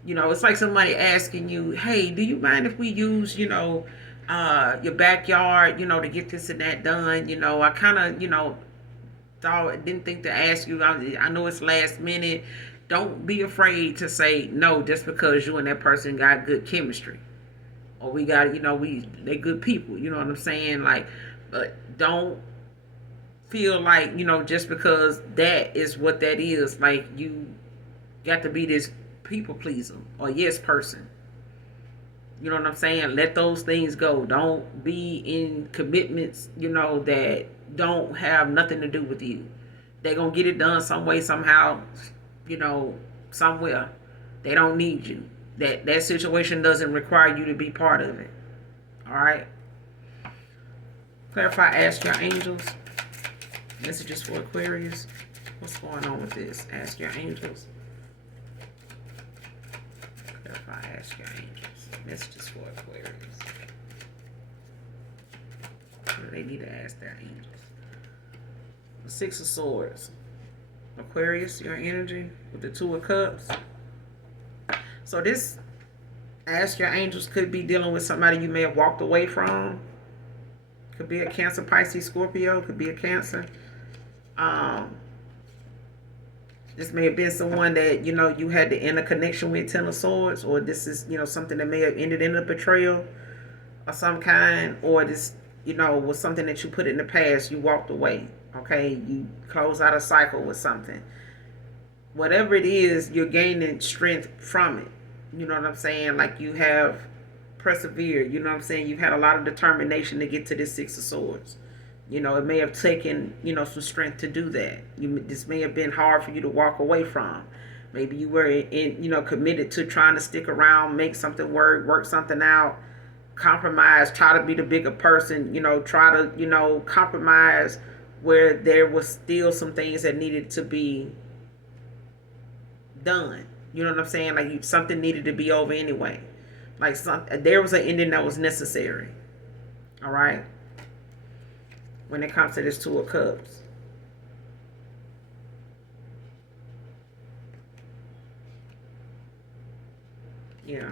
it's like somebody asking you, hey, do you mind if we use, your backyard, to get this and that done? I kind of, didn't think to ask you. I know it's last minute. Don't be afraid to say no just because you and that person got good chemistry. Or we got, they good people. You know what I'm saying? Like, but don't feel like, just because that is what that is, like you got to be this people pleaser or yes person. You know what I'm saying? Let those things go. Don't be in commitments, that don't have nothing to do with you. They're going to get it done some way, somehow, somewhere. They don't need you. That situation doesn't require you to be part of it. All right? Clarify, ask your angels. Messages for Aquarius. What's going on with this? Ask your angels. Clarify, ask your angels. Messages for Aquarius. What do they need to ask their angels? The Six of Swords. Aquarius, your energy with the Two of Cups. So this ask your angels could be dealing with somebody you may have walked away from. Could be a Cancer, Pisces, Scorpio. Could be a Cancer. This may have been someone that, you had to end a connection with, Ten of Swords, or this is, something that may have ended in a betrayal of some kind, or this, was something that you put in the past, you walked away, okay? You close out a cycle with something. Whatever it is, you're gaining strength from it. You know what I'm saying? Like you have persevered, you know what I'm saying? You've had a lot of determination to get to this Six of Swords. It may have taken, some strength to do that. This may have been hard for you to walk away from. Maybe you were committed to trying to stick around, make something work something out, compromise, try to be the bigger person, try to, compromise where there was still some things that needed to be done. You know what I'm saying? Like something needed to be over anyway. Like there was an ending that was necessary. All right. When it comes to this Two of Cups. Yeah.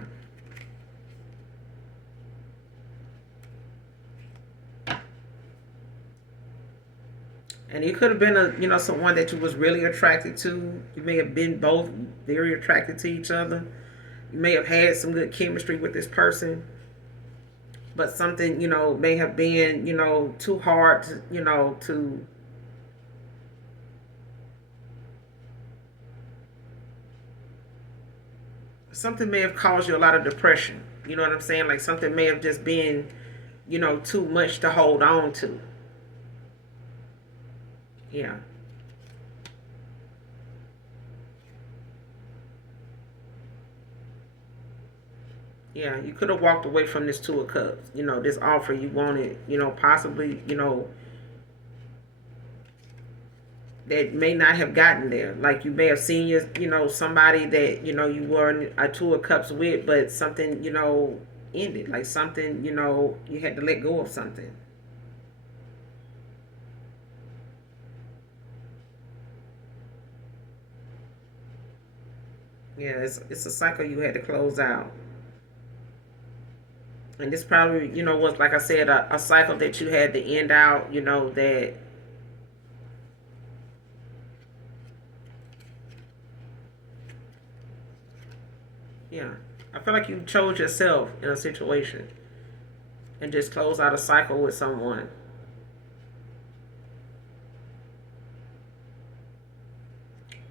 And it could have been someone that you was really attracted to. You may have been both very attracted to each other. You may have had some good chemistry with this person. But something, may have been, too hard to, to something may have caused you a lot of depression. You know what I'm saying? Like something may have just been, too much to hold on to. Yeah. Yeah, you could have walked away from this Two of Cups. This offer you wanted, possibly, that may not have gotten there. Like you may have seen somebody that, you were a Two of Cups with, but something, ended. Like something, you had to let go of something. Yeah, it's a cycle you had to close out. And this probably, was, like I said, a cycle that you had to end out, that, yeah. I feel like you chose yourself in a situation and just close out a cycle with someone.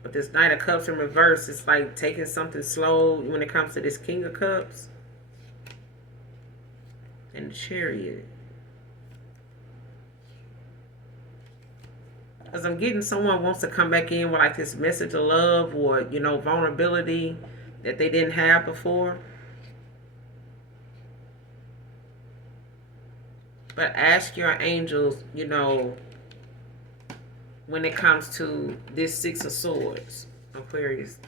But this Knight of Cups in reverse, it's like taking something slow when it comes to this King of Cups and the Chariot. Because I'm getting someone wants to come back in with like this message of love or, vulnerability that they didn't have before. But ask your angels, when it comes to this Six of Swords, Aquarius.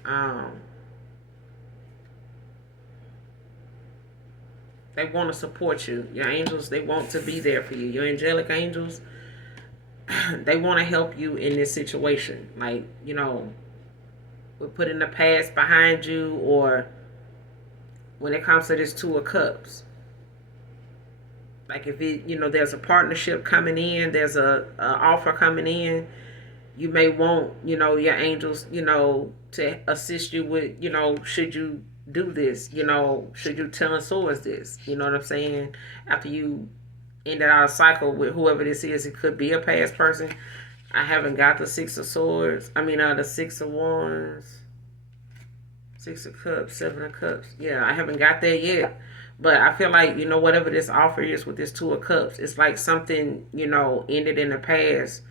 They want to support you. Your angels, they want to be there for you. Your angelic angels, they want to help you in this situation. Like, we're putting the past behind you, or when it comes to this Two of Cups. Like if there's a partnership coming in, there's a offer coming in, you may want, your angels, to assist you with, should you do this, should you tell Swords this, you know what I'm saying? After you ended out a cycle with whoever this is, it could be a past person. I haven't got the Six of Swords. I mean, the Six of Wands, Six of Cups, Seven of Cups. Yeah, I haven't got that yet. But I feel like, whatever this offer is with this Two of Cups, it's like something, ended in the past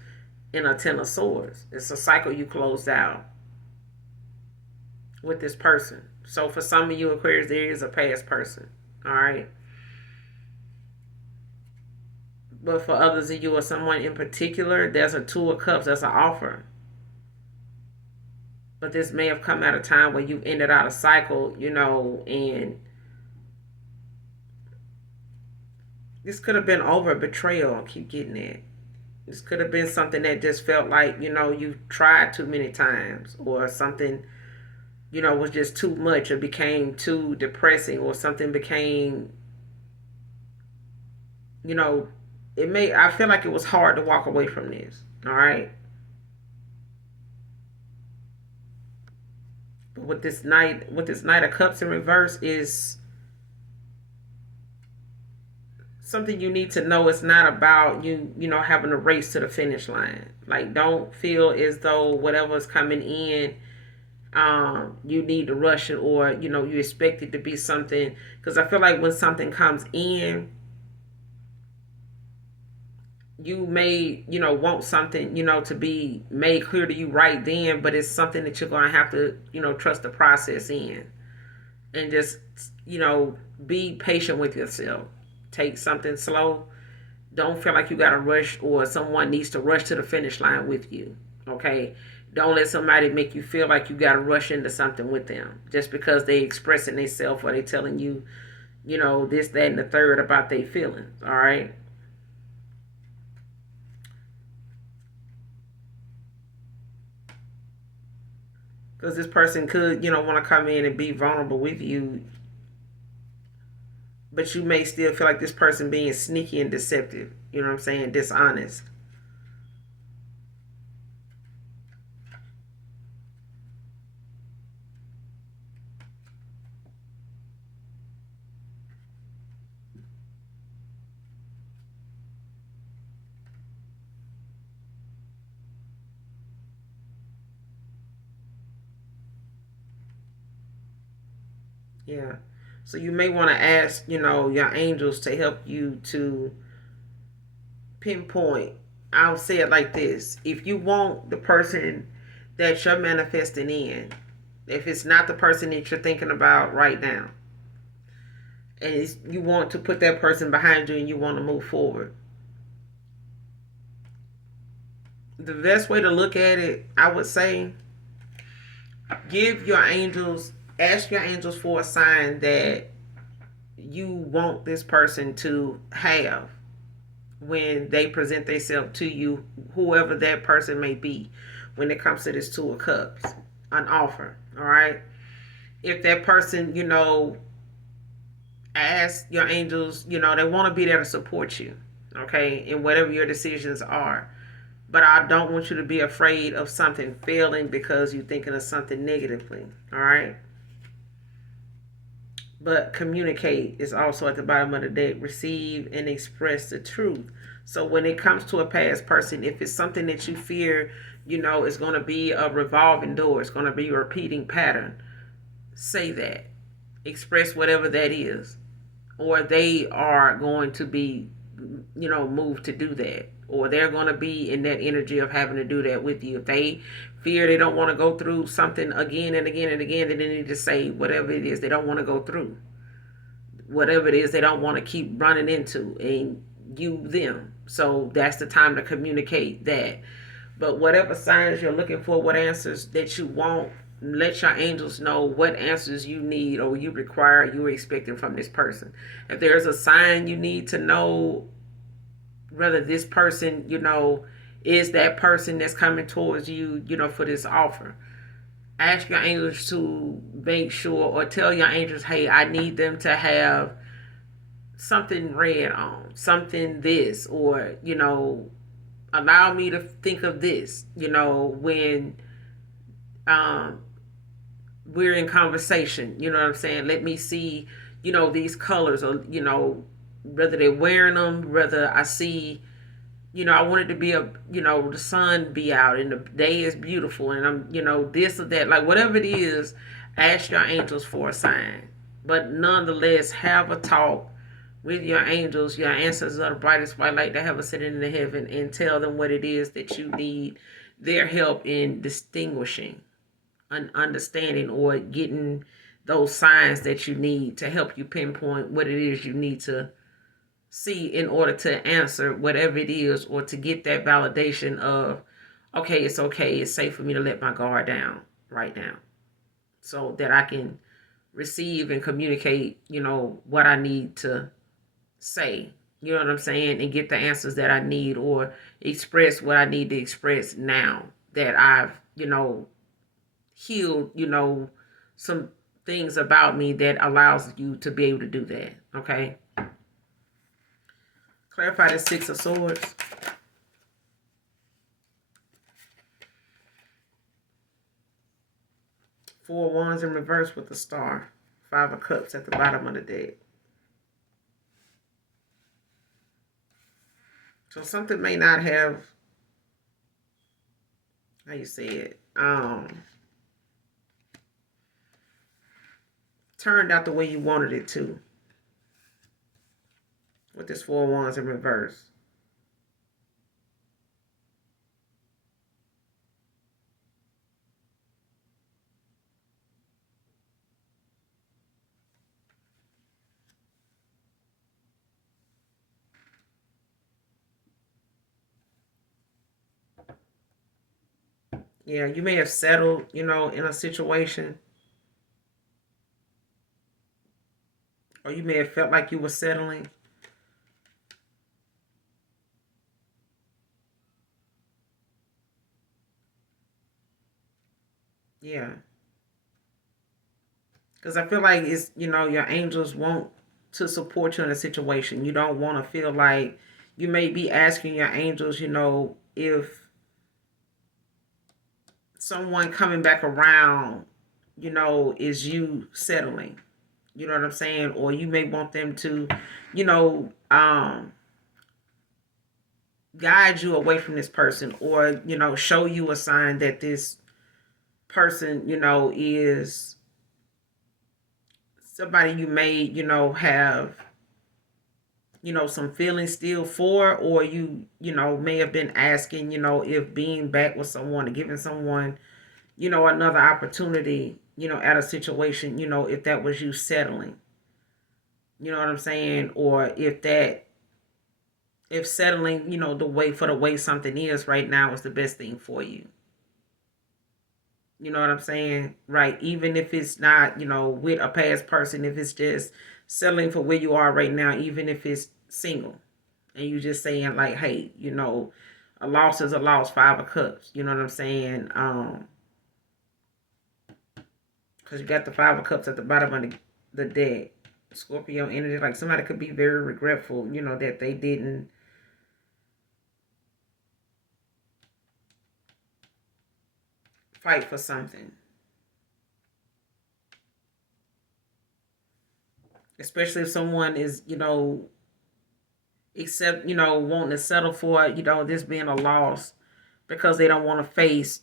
in a Ten of Swords. It's a cycle you closed out with this person. So for some of you Aquarius, there is a past person. All right. But for others of you or someone in particular, there's a Two of Cups. That's an offer. But this may have come at a time where you've ended out a cycle, and this could have been over betrayal. I keep getting it. This could have been something that just felt like, you tried too many times, or something, was just too much, or became too depressing, or something became, I feel like it was hard to walk away from this. All right. But with this Knight of Cups in reverse is something you need to know. It's not about you having a race to the finish line. Like, don't feel as though whatever's coming in, you need to rush it, or you expect it to be something. Because I feel like when something comes in, you may want something to be made clear to you right then, but it's something that you're going to have to trust the process in, and just be patient with yourself. Take something slow. Don't feel like you got to rush, or someone needs to rush to the finish line with you. Okay? Don't let somebody make you feel like you got to rush into something with them just because they expressing themselves, or they telling you, this, that, and the third about their feelings. All right? Because this person could, want to come in and be vulnerable with you, but you may still feel like this person being sneaky and deceptive. You know what I'm saying? Dishonest. Yeah. So you may want to ask, your angels to help you to pinpoint. I'll say it like this. If you want the person that you're manifesting in, if it's not the person that you're thinking about right now, and you want to put that person behind you and you want to move forward, the best way to look at it, I would say, ask your angels for a sign that you want this person to have when they present themselves to you, whoever that person may be, when it comes to this Two of Cups, an offer. All right. If that person, ask your angels, they want to be there to support you, okay, in whatever your decisions are. But I don't want you to be afraid of something failing because you're thinking of something negatively. All right. But communicate is also at the bottom of the deck. Receive and express the truth. So when it comes to a past person, if it's something that you fear, it's going to be a revolving door, it's going to be a repeating pattern, say that. Express whatever that is. Or they are going to be, moved to do that. Or they're going to be in that energy of having to do that with you. If they fear they don't want to go through something again and again and again, then they need to say whatever it is they don't want to go through. Whatever it is they don't want to keep running into, and you them. So that's the time to communicate that. But whatever signs you're looking for, what answers that you want, let your angels know what answers you need or you require, you're expecting from this person. If there's a sign you need to know whether this person, is that person that's coming towards you, for this offer. Ask your angels to make sure, or tell your angels, hey, I need them to have something red on, something this, or, allow me to think of this, when um, we're in conversation, you know what I'm saying? Let me see, these colors, or, whether they're wearing them, whether I see, I want it to be the sun be out and the day is beautiful and I'm, this or that, like whatever it is, ask your angels for a sign. But nonetheless, have a talk with your angels, your ancestors are the brightest white light that have ascended into heaven, and tell them what it is that you need their help in distinguishing, understanding, or getting those signs that you need to help you pinpoint what it is you need to see in order to answer whatever it is, or to get that validation of, okay, it's safe for me to let my guard down right now so that I can receive and communicate, what I need to say, you know what I'm saying, and get the answers that I need, or express what I need to express now that I've, healed, some things about me that allows you to be able to do that. Okay. Clarify the Six of Swords. Four Wands in reverse with the star. Five of Cups at the bottom of the deck. So something may not have, how you say it, turned out the way you wanted it to. With this Four Wands in reverse. Yeah, you may have settled, in a situation. Or you may have felt like you were settling. Yeah. Because I feel like it's, your angels want to support you in a situation. You don't want to feel like you may be asking your angels, if someone coming back around, is you settling. You know what I'm saying? Or you may want them to, guide you away from this person, or, show you a sign that this person, is somebody you may, have, some feelings still for, or may have been asking, if being back with someone or giving someone, another opportunity, at a situation, if that was you settling. You know what I'm saying? Or if settling, the way something is right now is the best thing for you. You know what I'm saying? Right. Even if it's not, with a past person, if it's just settling for where you are right now, even if it's single, and you just saying like, hey, a loss is a loss, Five of Cups. You know what I'm saying? Because you got the Five of Cups at the bottom of the deck. Scorpio energy, like somebody could be very regretful, that they didn't fight for something. Especially if someone is, wanting to settle for, this being a loss because they don't want to face,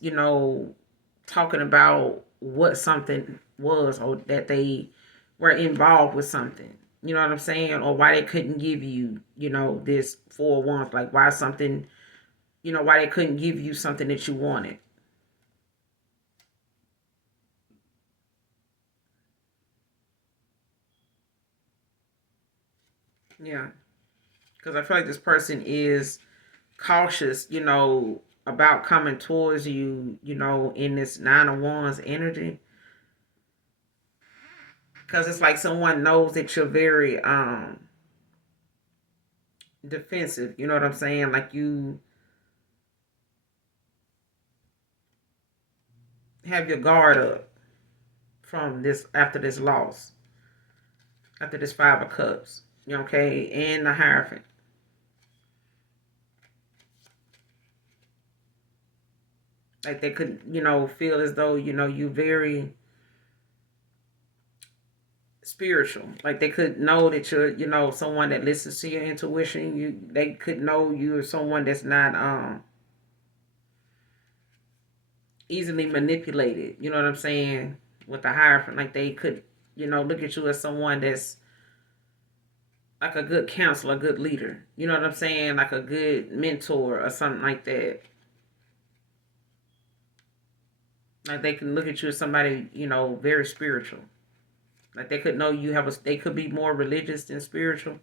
talking about what something was, or that they were involved with something. You know what I'm saying? Or why they couldn't give you, this Four Wands. Like why something, why they couldn't give you something that you wanted. Yeah. Because I feel like this person is cautious, about coming towards you, in this Nine of Wands energy. Because it's like someone knows that you're very defensive. You know what I'm saying? Like you have your guard up from this after this loss, after this Five of Cups. Okay, and the Hierophant. Like they could, feel as though, you very spiritual. Like they could know that you're, someone that listens to your intuition. They could know you're someone that's not easily manipulated. You know what I'm saying? With the Hierophant, like they could, look at you as someone that's like a good counselor, a good leader. You know what I'm saying? Like a good mentor or something like that. Like they can look at you as somebody, very spiritual. Like they could know you have they could be more religious than spiritual.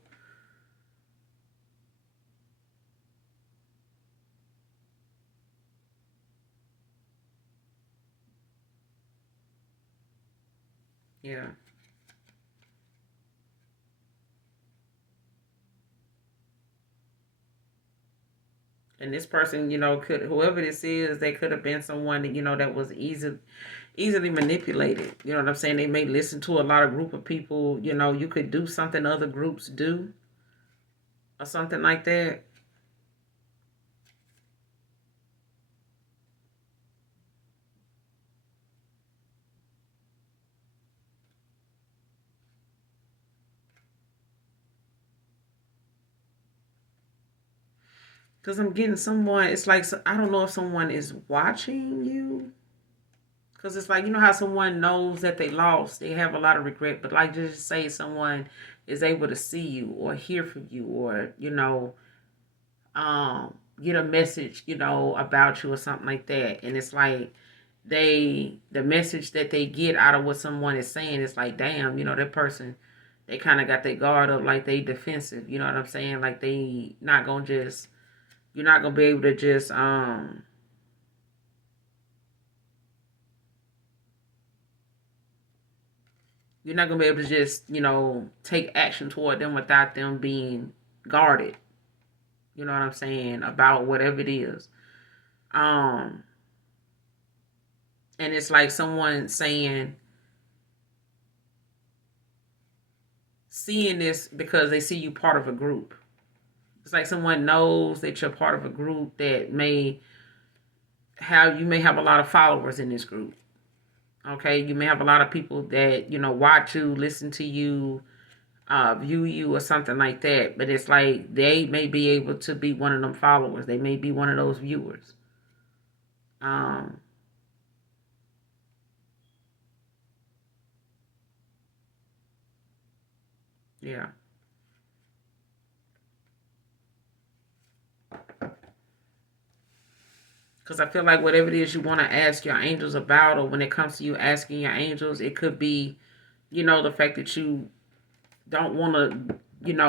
Yeah. And this person, could, whoever this is, they could have been someone that, that was easily manipulated. You know what I'm saying? They may listen to a lot of group of people. You could do something other groups do or something like that. Because I'm getting someone, it's like, I don't know if someone is watching you. Because it's like, how someone knows that they lost, they have a lot of regret. But like, just say someone is able to see you or hear from you or, get a message, about you or something like that. And it's like, the message that they get out of what someone is saying is like, damn, that person, they kind of got their guard up, like they defensive. You know what I'm saying? Like they not gonna just, you're not gonna be able to just you're not gonna be able to just, take action toward them without them being guarded. You know what I'm saying? About whatever it is. Um, and it's like someone saying, seeing this because they see you part of a group. It's like someone knows that you're part of a group that you may have a lot of followers in this group. Okay, you may have a lot of people that watch you, listen to you, view you, or something like that. But it's like they may be able to be one of them followers. They may be one of those viewers. Um, yeah. Because I feel like whatever it is you want to ask your angels about, or when it comes to you asking your angels, it could be, the fact that you don't want to,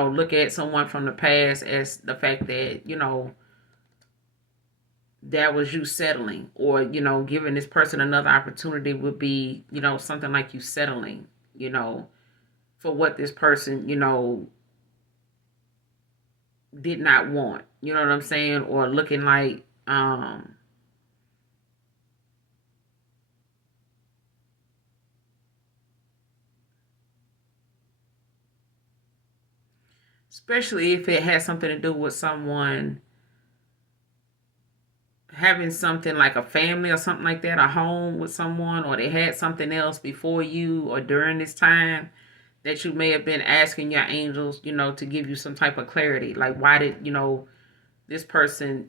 look at someone from the past as the fact that, that was you settling, or, giving this person another opportunity would be, something like you settling, for what this person, did not want. You know what I'm saying? Or looking like, especially if it has something to do with someone having something like a family or something like that, a home with someone, or they had something else before you or during this time that you may have been asking your angels, to give you some type of clarity. Like, why did, this person,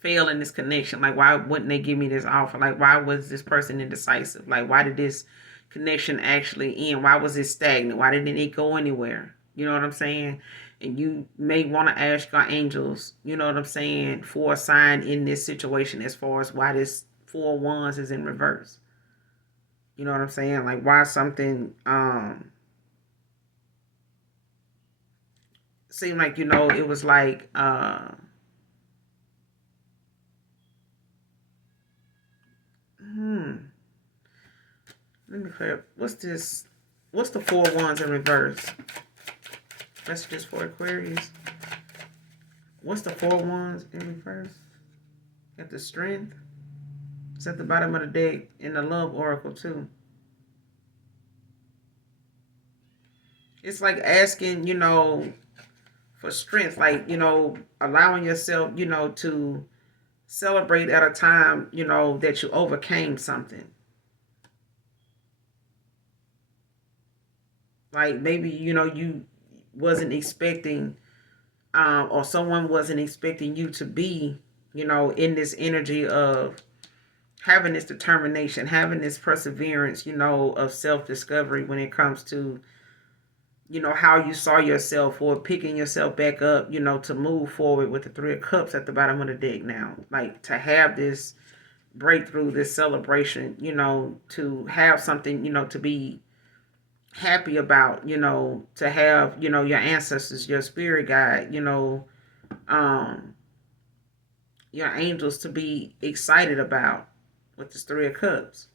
fail in this connection? Like, why wouldn't they give me this offer? Like, why was this person indecisive? Like, why did this connection actually end? Why was it stagnant? Why didn't it go anywhere? You know what I'm saying? And you may want to ask your angels, you know what I'm saying, for a sign in this situation as far as why this Four of Wands is in reverse. You know what I'm saying? Like, why something seemed like, it was like Let me clear. What's this? What's the 4 wands in reverse? Messages for Aquarius. What's the 4 wands in reverse? Got the Strength. It's at the bottom of the deck in the Love Oracle too. It's like asking, for strength, like, allowing yourself, to celebrate at a time, that you overcame something. Like maybe, you wasn't expecting, or someone wasn't expecting you to be, in this energy of having this determination, having this perseverance, of self-discovery when it comes to, how you saw yourself or picking yourself back up, to move forward with the 3 of Cups at the bottom of the deck now. Like to have this breakthrough, this celebration, to have something, to be happy about, to have, your ancestors, your spirit guide, um, your angels to be excited about with this 3 of Cups.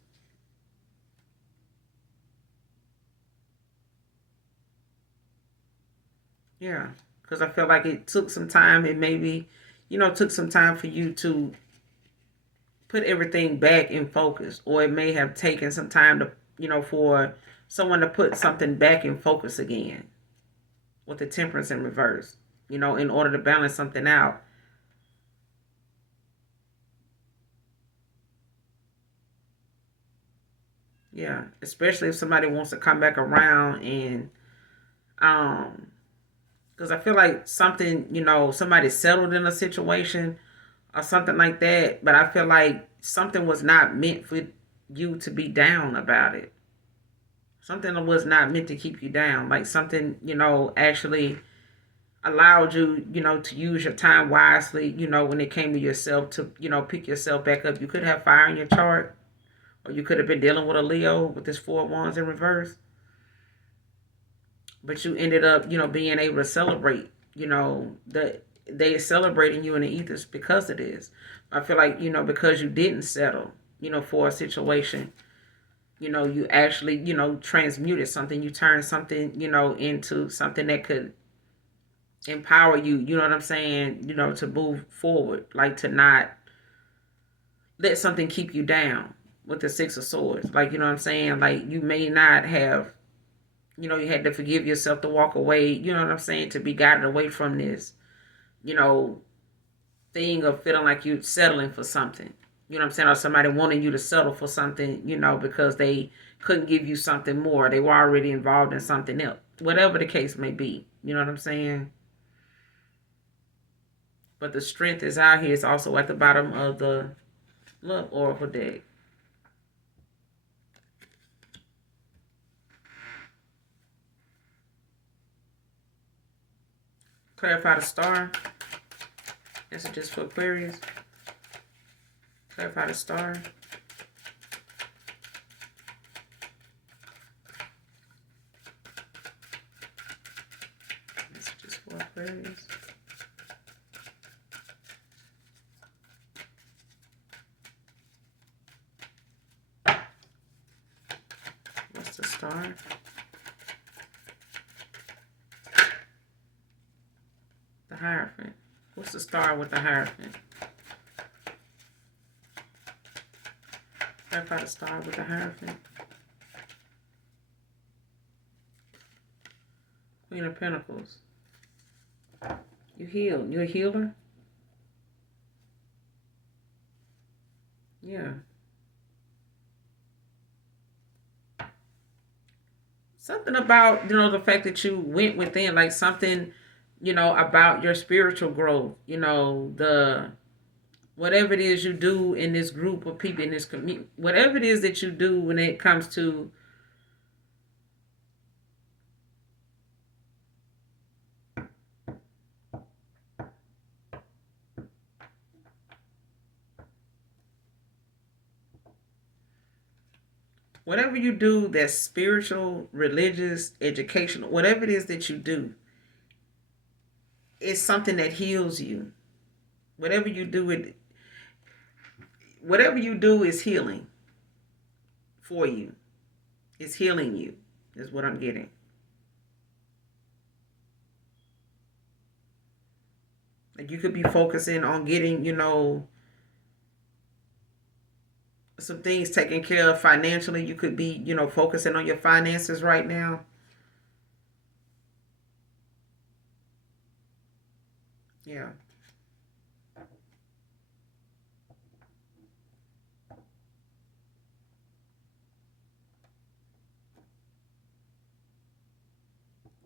Yeah, because I feel like it took some time. It maybe, took some time for you to put everything back in focus, or it may have taken some time to, for someone to put something back in focus again with the Temperance in reverse, in order to balance something out. Yeah, especially if somebody wants to come back around and, um, because I feel like something, somebody settled in a situation or something like that, but I feel like something was not meant for you to be down about it. Something that was not meant to keep you down. Like something, actually allowed you, to use your time wisely, when it came to yourself to, pick yourself back up. You could have fire in your chart, or you could have been dealing with a Leo with this 4 wands in reverse. But you ended up, being able to celebrate, they are celebrating you in the ethers because of this. I feel like, because you didn't settle, for a situation, you actually, transmuted something. You turned something, into something that could empower you, you know what I'm saying, to move forward, like to not let something keep you down with the 6 of Swords. Like, you know what I'm saying? Like you may not have, you had to forgive yourself to walk away, you know what I'm saying, to be guided away from this, you know, thing of feeling like you're settling for something. You know what I'm saying? Or somebody wanting you to settle for something, because they couldn't give you something more. They were already involved in something else. Whatever the case may be. You know what I'm saying? But the Strength is out here. It's also at the bottom of the Love Oracle deck. Clarify the Star. Messages for Aquarius. Clarify the Star. Messages for Aquarius. What's the Star? The Hierophant. What's the Star with the Hierophant? Clarify the Star with the Hierophant. Queen of Pentacles. You heal. You're a healer? Yeah. Something about, the fact that you went within, like something, about your spiritual growth, the whatever it is you do in this group of people, in this community, whatever it is that you do when it comes to whatever you do that's spiritual, religious, educational, whatever it is that you do, it's something that heals you. Whatever you do, whatever you do is healing for you. It's healing you, is what I'm getting. Like you could be focusing on getting, some things taken care of financially. You could be, focusing on your finances right now. Yeah.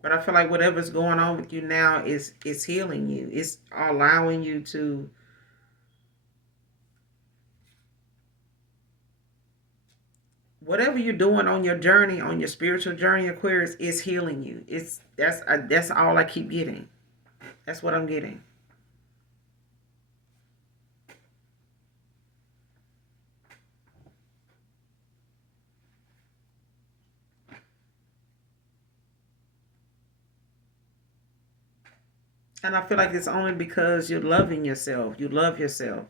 But I feel like whatever's going on with you now is healing you. It's allowing you to whatever you're doing on your journey, on your spiritual journey, Aquarius, is healing you. That's all I keep getting. That's what I'm getting. And I feel like it's only because you're loving yourself. You love yourself.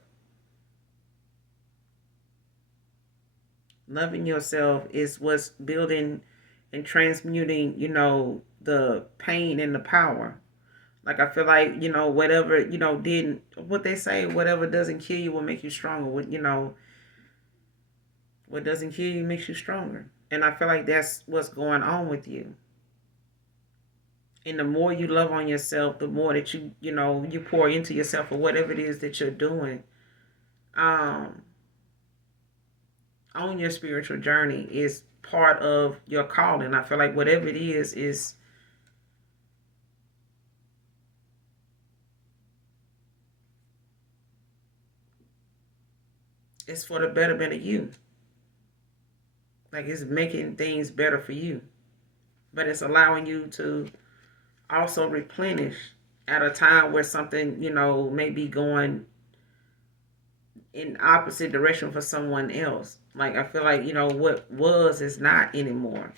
Loving yourself is what's building and transmuting, the pain and the power. Like I feel like, whatever, didn't what they say, whatever doesn't kill you will make you stronger. What doesn't kill you makes you stronger. And I feel like that's what's going on with you. And the more you love on yourself, the more that you pour into yourself or whatever it is that you're doing. Um, on your spiritual journey is part of your calling. I feel like whatever it is it's for the betterment of you. Like it's making things better for you. But it's allowing you to also replenish at a time where something, may be going in opposite direction for someone else. Like I feel like, what was is not anymore.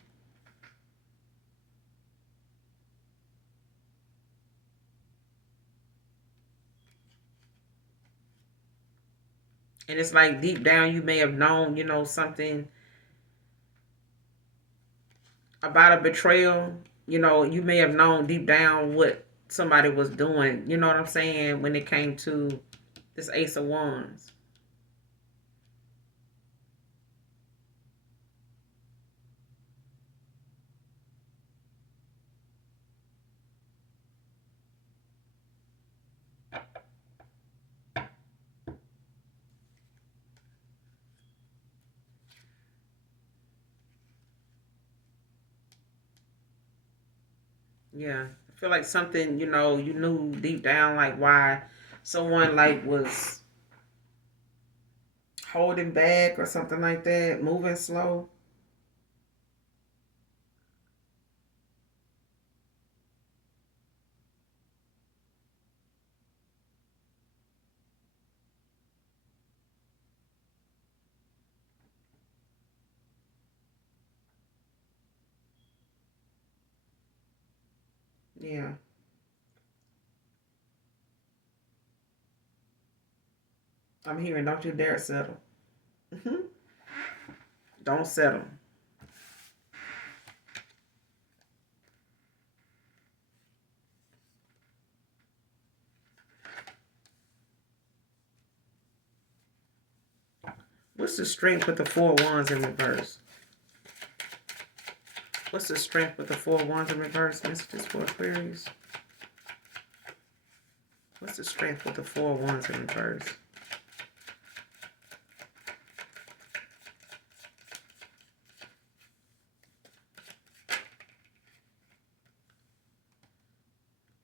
And it's like deep down you may have known, something about a betrayal. You may have known deep down what somebody was doing, you know what I'm saying, when it came to this Ace of Wands. Yeah. I feel like something, you knew deep down like why someone like was holding back or something like that, moving slow. Yeah. I'm hearing don't you dare settle. Don't settle. What's the strength with the four wands in reverse? What's the strength with the four wands in reverse? Messages for Aquarius. What's the strength with the four wands in reverse?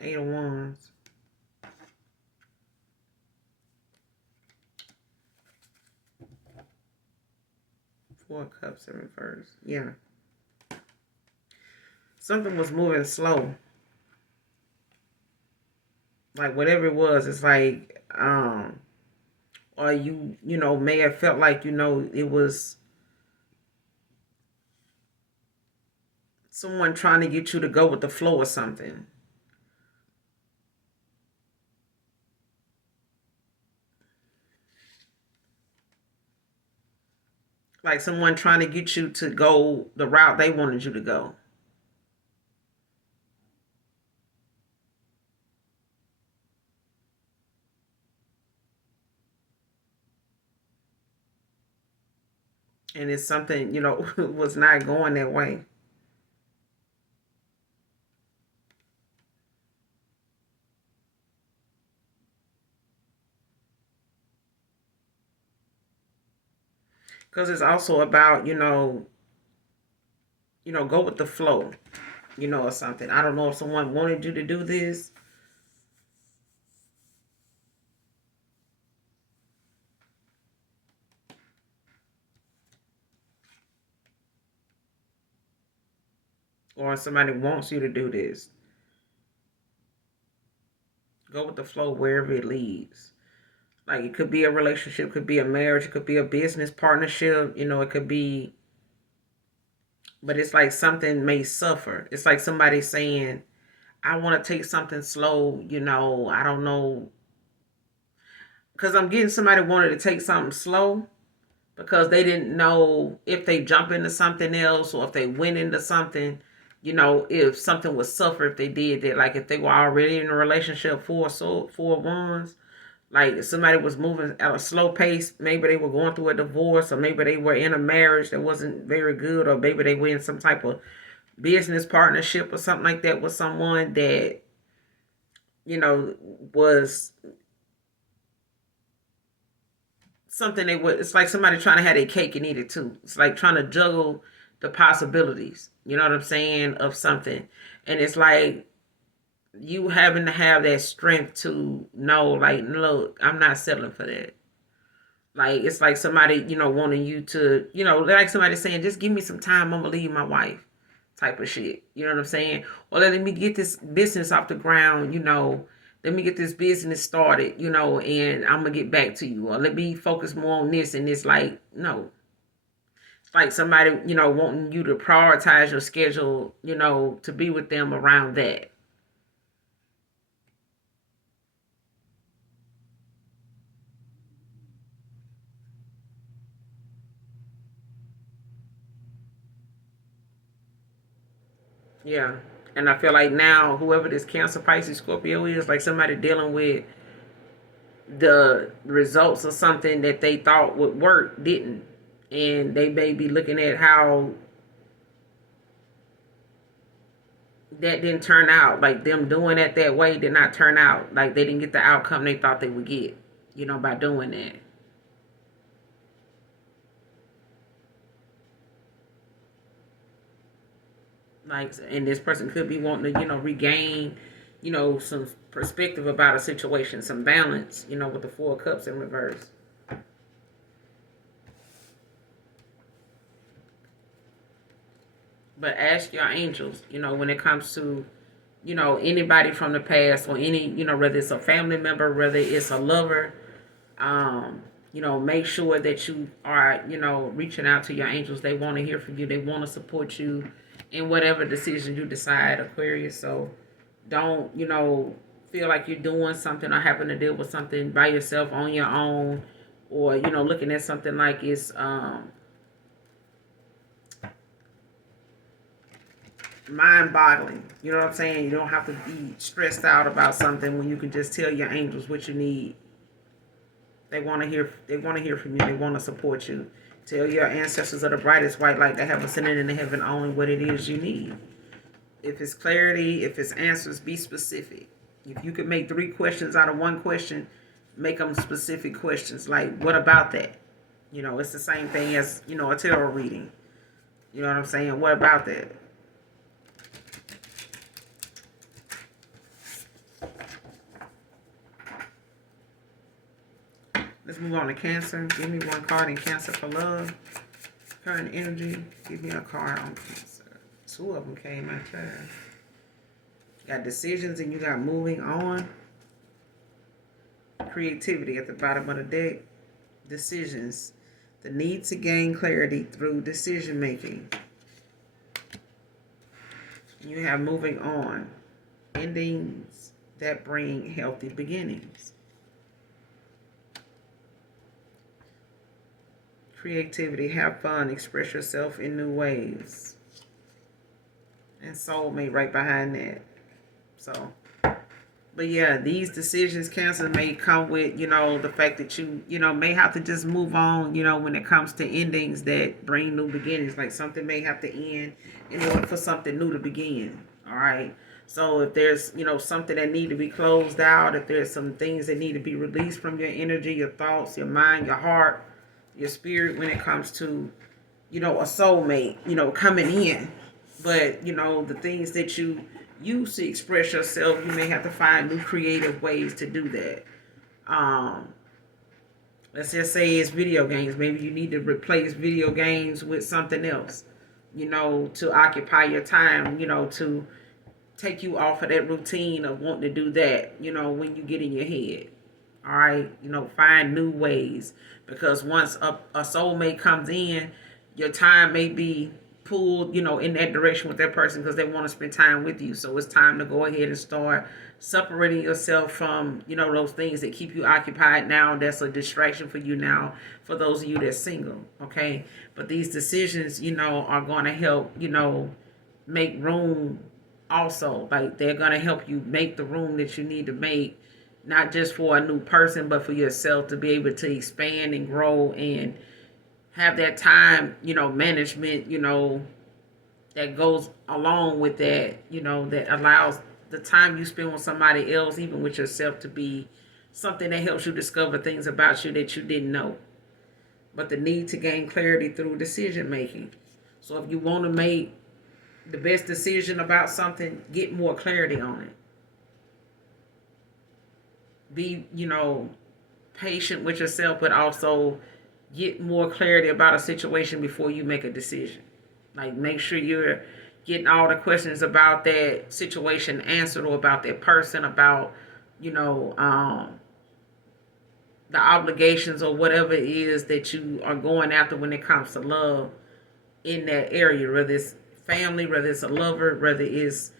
Eight of Wands. Four of Cups in reverse. Yeah. Something was moving slow. Like whatever it was, it's like, or you may have felt like, it was someone trying to get you to go with the flow or something. Like someone trying to get you to go the route they wanted you to go. And it's something, was not going that way. Because it's also about, go with the flow, or something. I don't know if someone wanted you to do this. Or somebody wants you to do this. Go with the flow wherever it leads. Like it could be a relationship, could be a marriage, it could be a business partnership, it could be, but it's like something may suffer. It's like somebody saying, I want to take something slow, I don't know. Because I'm getting somebody wanted to take something slow because they didn't know if they jump into something else or if they went into something, if something would suffer if they did that. Like if they were already in a relationship four ones, like if somebody was moving at a slow pace, maybe they were going through a divorce, or maybe they were in a marriage that wasn't very good, or maybe they were in some type of business partnership or something like that with someone that, was something they would. It's like somebody trying to have their cake and eat it too. It's like trying to juggle the possibilities, you know what I'm saying, of something. And it's like you having to have that strength to know, like, look, I'm not settling for that. Like it's like somebody, wanting you to, like somebody saying, just give me some time, I'm gonna leave my wife, type of shit. You know what I'm saying? Or let me get this business off the ground, let me get this business started, and I'm gonna get back to you. Or let me focus more on this. And it's like, no. It's like somebody, wanting you to prioritize your schedule, to be with them around that. Yeah. And I feel like now, whoever this Cancer, Pisces, Scorpio is, like somebody dealing with the results of something that they thought would work didn't. And they may be looking at how that didn't turn out. Like them doing it that way did not turn out. Like they didn't get the outcome they thought they would get, by doing that. Like, and this person could be wanting to, regain, some perspective about a situation, some balance, with the Four of Cups in reverse. But ask your angels, when it comes to, anybody from the past, or any, whether it's a family member, whether it's a lover, make sure that you are, reaching out to your angels. They want to hear from you. They want to support you in whatever decision you decide, Aquarius. So don't, feel like you're doing something or having to deal with something by yourself on your own, or, looking at something like it's mind boggling. You know what I'm saying? You don't have to be stressed out about something when you can just tell your angels what you need. They want to hear. They want to hear from you. They want to support you. Tell your ancestors of the brightest white light that have ascended into heaven only what it is you need. If it's clarity, if it's answers, be specific. If you could make 3 questions out of 1 question, make them specific questions. Like, what about that? It's the same thing as, a tarot reading. You know what I'm saying? What about that? Let's move on to Cancer. Give me 1 card in Cancer for love. Current energy. Give me a card on Cancer. 2 of them came out there. You got decisions and you got moving on. Creativity at the bottom of the deck. Decisions. The need to gain clarity through decision making. You have moving on. Endings that bring healthy beginnings. Creativity, have fun, express yourself in new ways. And soulmate right behind that. So, but yeah, these decisions, Cancer, may come with, the fact that you may have to just move on, when it comes to endings that bring new beginnings. Like something may have to end in order for something new to begin. All right. So if there's, something that need to be closed out, if there's some things that need to be released from your energy, your thoughts, your mind, your heart, your spirit, when it comes to, a soulmate, coming in. But, the things that you use to express yourself, you may have to find new creative ways to do that. Let's just say it's video games. Maybe you need to replace video games with something else, to occupy your time, to take you off of that routine of wanting to do that, when you get in your head. All right, find new ways, because once a soulmate comes in, your time may be pulled, in that direction with that person because they want to spend time with you. So it's time to go ahead and start separating yourself from, those things that keep you occupied now. That's a distraction for you now, for those of you that's single. Okay, but these decisions, are going to help, make room. Also, like, they're going to help you make the room that you need to make, not just for a new person, but for yourself to be able to expand and grow and have that time, management, that goes along with that, that allows the time you spend with somebody else, even with yourself, to be something that helps you discover things about you that you didn't know. But the need to gain clarity through decision making. So if you want to make the best decision about something, get more clarity on it. Be, patient with yourself, but also get more clarity about a situation before you make a decision. Like, make sure you're getting all the questions about that situation answered, or about that person, about, the obligations or whatever it is that you are going after when it comes to love in that area, whether it's family, whether it's a lover, whether it's,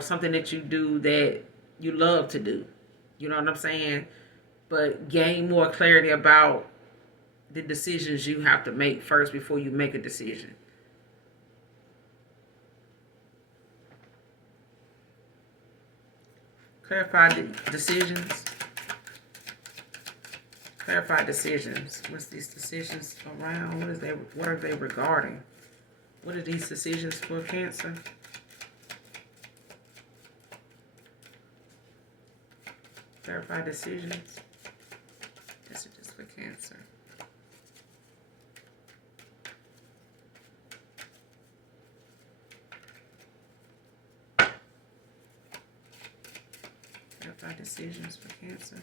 something that you do that you love to do. You know what I'm saying? But gain more clarity about the decisions you have to make first before you make a decision. Clarify the decisions. Clarify decisions. What's these decisions around? What are they regarding? What are these decisions for, Cancer? Clarify decisions. Messages for Cancer. Clarify decisions for Cancer.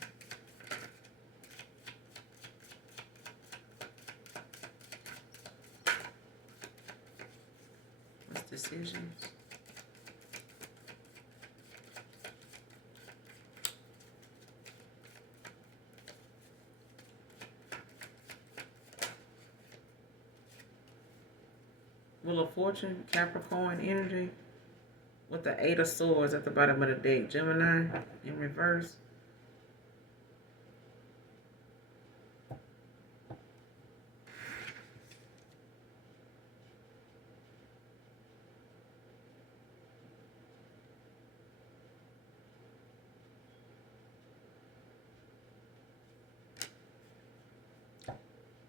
What's decisions? Wheel of Fortune, Capricorn energy, with the Eight of Swords at the bottom of the deck. Gemini in reverse.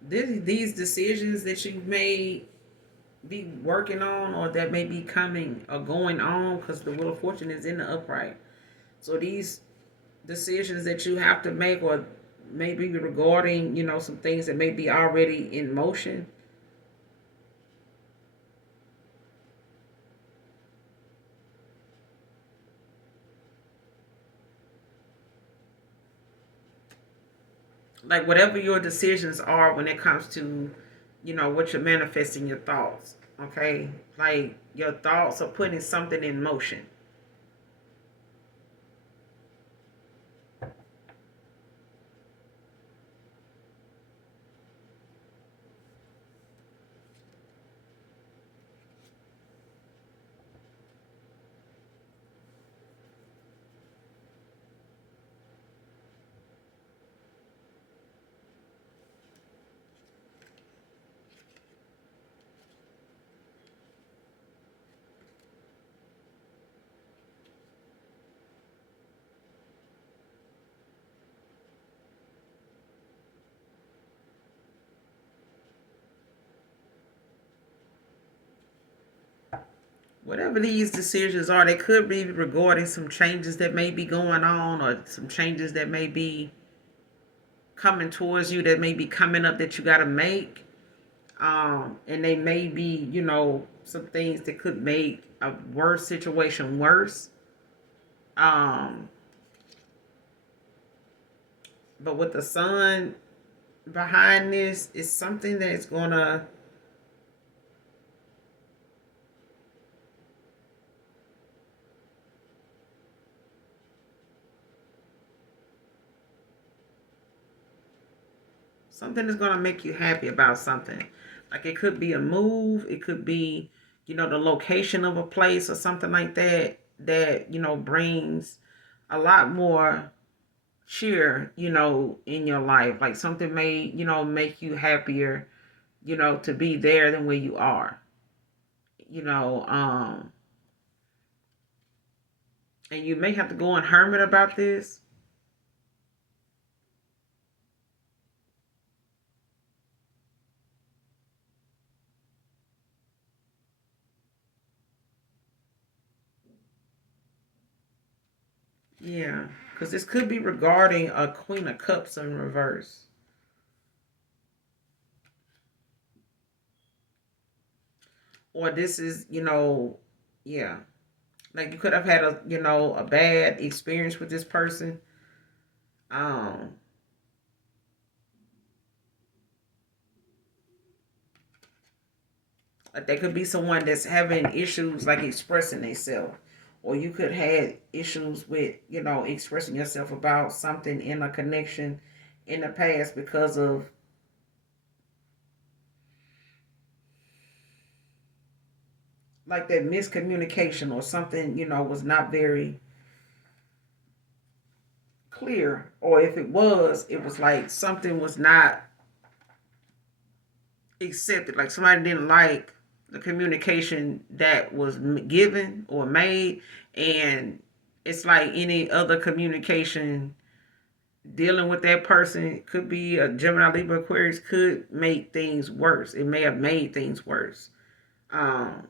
These decisions that you've made, be working on, or that may be coming or going on, because the Wheel of Fortune is in the upright. So these decisions that you have to make, or maybe regarding, some things that may be already in motion. Like, whatever your decisions are when it comes to, what you're manifesting, your thoughts. Okay? Like, your thoughts are putting something in motion. whatever these decisions are, they could be regarding some changes that may be going on, or some changes that may be coming towards you, that may be coming up that you got to make. And they may be, some things that could make a worse situation worse. Um, but with the sun behind this, is something that's gonna something is gonna make you happy about something. Like it could be a move, it could be, the location of a place or something like that that brings a lot more cheer, in your life. Like something may, make you happier, to be there than where you are. You know, um, and you may have to go on hermit about this. Yeah, because this could be regarding a Queen of Cups in reverse. Or this is, yeah. Like you could have had a bad experience with this person. Um, like there could be someone that's having issues like expressing themselves. Or you could have issues with, expressing yourself about something in a connection in the past because of like that miscommunication or something, was not very clear. Or if it was like something was not accepted. Like somebody didn't like the communication that was given or made, and it's like any other communication dealing with that person, could be a Gemini, Libra, Aquarius, could make things worse. It may have made things worse. Um,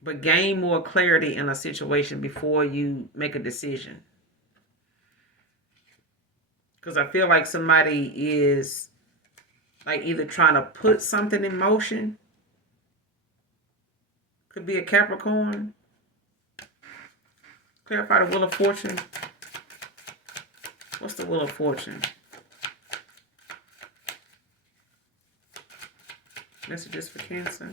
but gain more clarity in a situation before you make a decision. Because I feel like somebody is like either trying to put something in motion, could be a Capricorn. Clarify the Wheel of Fortune. What's the Wheel of Fortune? Messages for Cancer.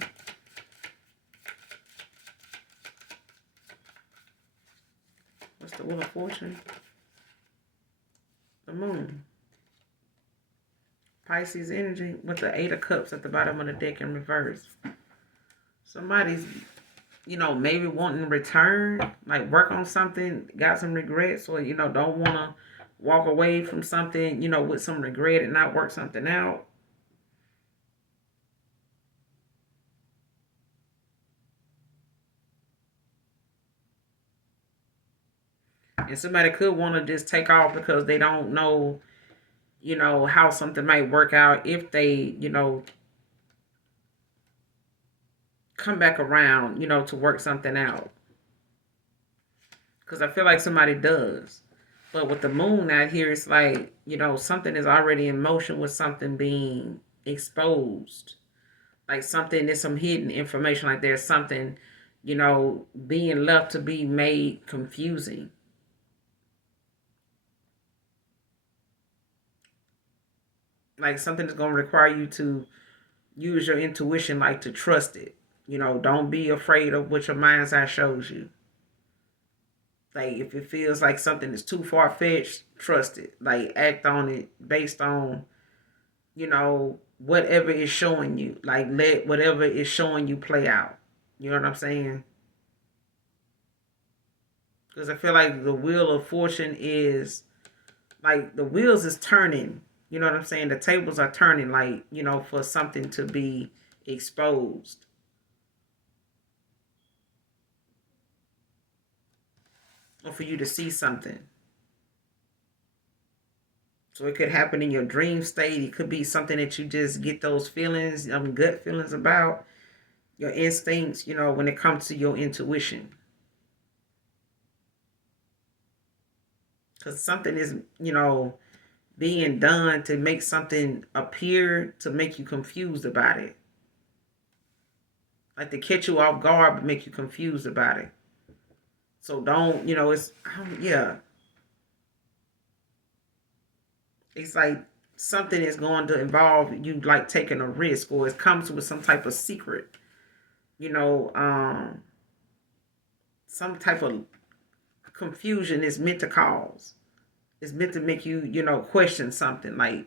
What's the Wheel of Fortune? The Moon. Pisces energy with the Eight of Cups at the bottom of the deck in reverse. Somebody's, maybe wanting to return, like work on something, got some regrets, or, don't want to walk away from something, with some regret and not work something out. And somebody could want to just take off because they don't know, how something might work out if they, come back around, to work something out. Because I feel like somebody does. But with the moon out here, it's like, something is already in motion with something being exposed. Like something, there's some hidden information. Like there's something, being left to be made confusing. Like something is going to require you to use your intuition, like to trust it. Don't be afraid of what your mind's eye shows you. Like if it feels like something is too far fetched, trust it. Like act on it based on, whatever is showing you. Like let whatever is showing you play out. You know what I'm saying? Because I feel like the wheel of fortune is like the wheels is turning. You know what I'm saying? The tables are turning, like, for something to be exposed. Or for you to see something. So it could happen in your dream state. It could be something that you just get those feelings, gut feelings about your instincts, when it comes to your intuition. Because something is, being done to make something appear to make you confused about it. Like to catch you off guard, but make you confused about it. So don't, yeah. It's like something is going to involve you like taking a risk, or it comes with some type of secret, you know, um, some type of confusion is meant to cause. It's meant to make you, question something like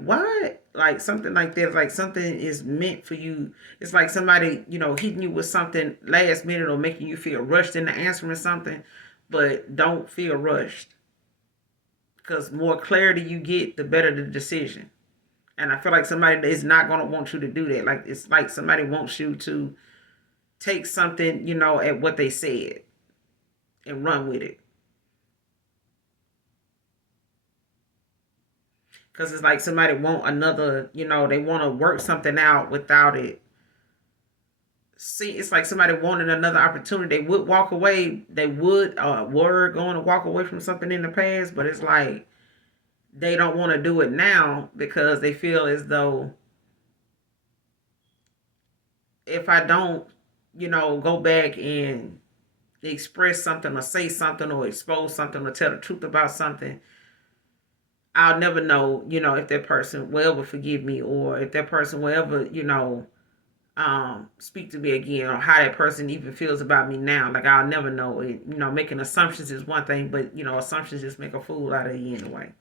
what? Like something like that. Like something is meant for you. It's like somebody, hitting you with something last minute or making you feel rushed into answering something, but don't feel rushed. Because more clarity you get, the better the decision. And I feel like somebody is not going to want you to do that. Like it's like somebody wants you to take something, at what they said and run with it. Because it's like somebody want another, they want to work something out without it. See, it's like somebody wanted another opportunity. They would walk away. They were going to walk away from something in the past, but it's like they don't want to do it now because they feel as though if I don't, go back and express something or say something or expose something or tell the truth about something, I'll never know, if that person will ever forgive me or if that person will ever, speak to me again or how that person even feels about me now. Like I'll never know. Making assumptions is one thing, but assumptions just make a fool out of you anyway.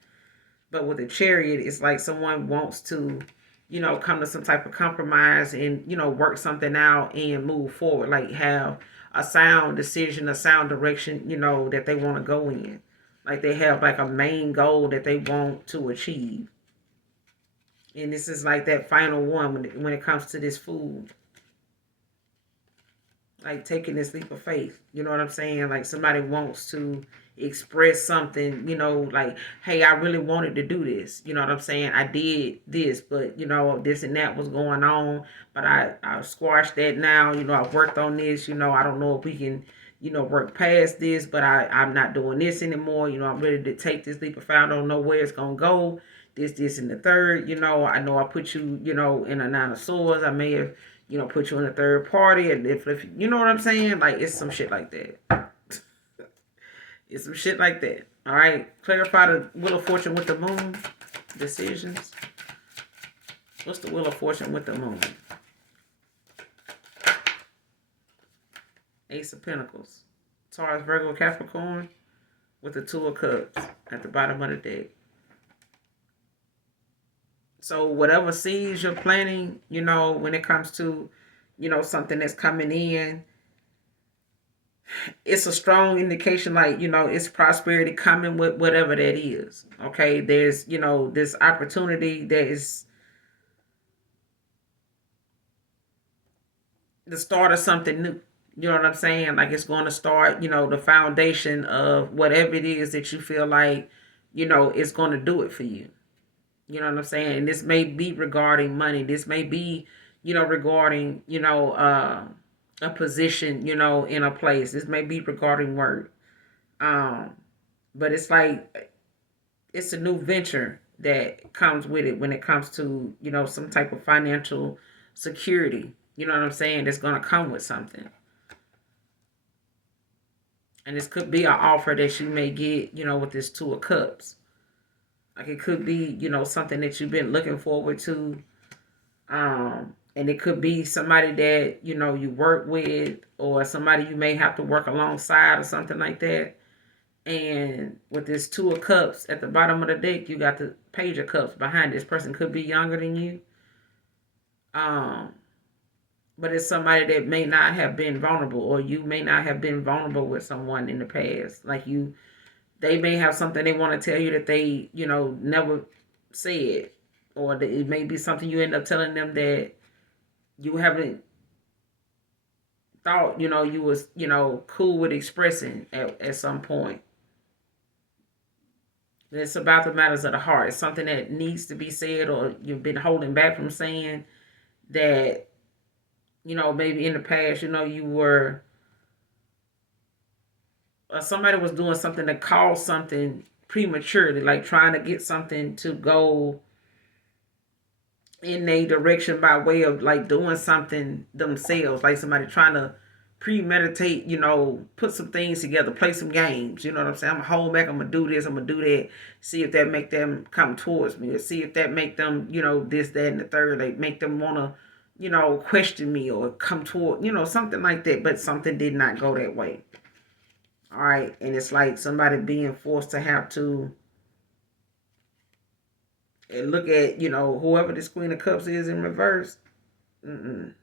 But with a chariot, it's like someone wants to, come to some type of compromise and, work something out and move forward. Like have a sound decision, a sound direction, that they want to go in. Like they have like a main goal that they want to achieve. And this is like that final one when it comes to this food. Like taking this leap of faith. You know what I'm saying? Like somebody wants to express something, like, hey, I really wanted to do this. You know what I'm saying? I did this, but this and that was going on. But I squashed that now. I've worked on this, I don't know if we can, work past this, but I'm not doing this anymore. I'm ready to take this leap of faith. I don't know where it's gonna go. This, and the third, I know I put you, in a nine of swords. I may have put you in a third party, and if you know what I'm saying, like it's some shit like that. It's some shit like that. All right, clarify the Wheel of Fortune with the moon. Decisions. What's the Wheel of Fortune with the moon? Ace of Pentacles. Taurus, Virgo, Capricorn with the Two of Cups at the bottom of the deck. So whatever seeds you're planting, when it comes to, something that's coming in, it's a strong indication like, it's prosperity coming with whatever that is. Okay. There's, this opportunity that is the start of something new. You know what I'm saying? Like it's going to start, the foundation of whatever it is that you feel like, it's going to do it for you. You know what I'm saying? And this may be regarding money. This may be, regarding, a position, in a place. This may be regarding work. But it's like it's a new venture that comes with it when it comes to, some type of financial security. You know what I'm saying? That's gonna come with something. And this could be an offer that you may get, with this Two of Cups. Like it could be, something that you've been looking forward to. And it could be somebody that, you work with or somebody you may have to work alongside or something like that. And with this Two of Cups at the bottom of the deck, you got the Page of Cups behind. This person could be younger than you. But it's somebody that may not have been vulnerable, or you may not have been vulnerable with someone in the past. Like they may have something they want to tell you that they, never said. Or it may be something you end up telling them that you haven't thought, you was, cool with expressing at some point. It's about the matters of the heart. It's something that needs to be said, or you've been holding back from saying, that, maybe in the past, you were, somebody was doing something that caused something prematurely, like trying to get something to go in a direction by way of like doing something themselves, like somebody trying to premeditate, put some things together, play some games. You know what I'm saying? I'm gonna hold back. I'm gonna do this. I'm gonna do that. See if that make them come towards me, or see if that make them, this, that, and the third. Like make them wanna, question me or come toward, something like that. But something did not go that way. All right, and it's like somebody being forced to have to and look at, whoever this Queen of Cups is in reverse. Mm-mm.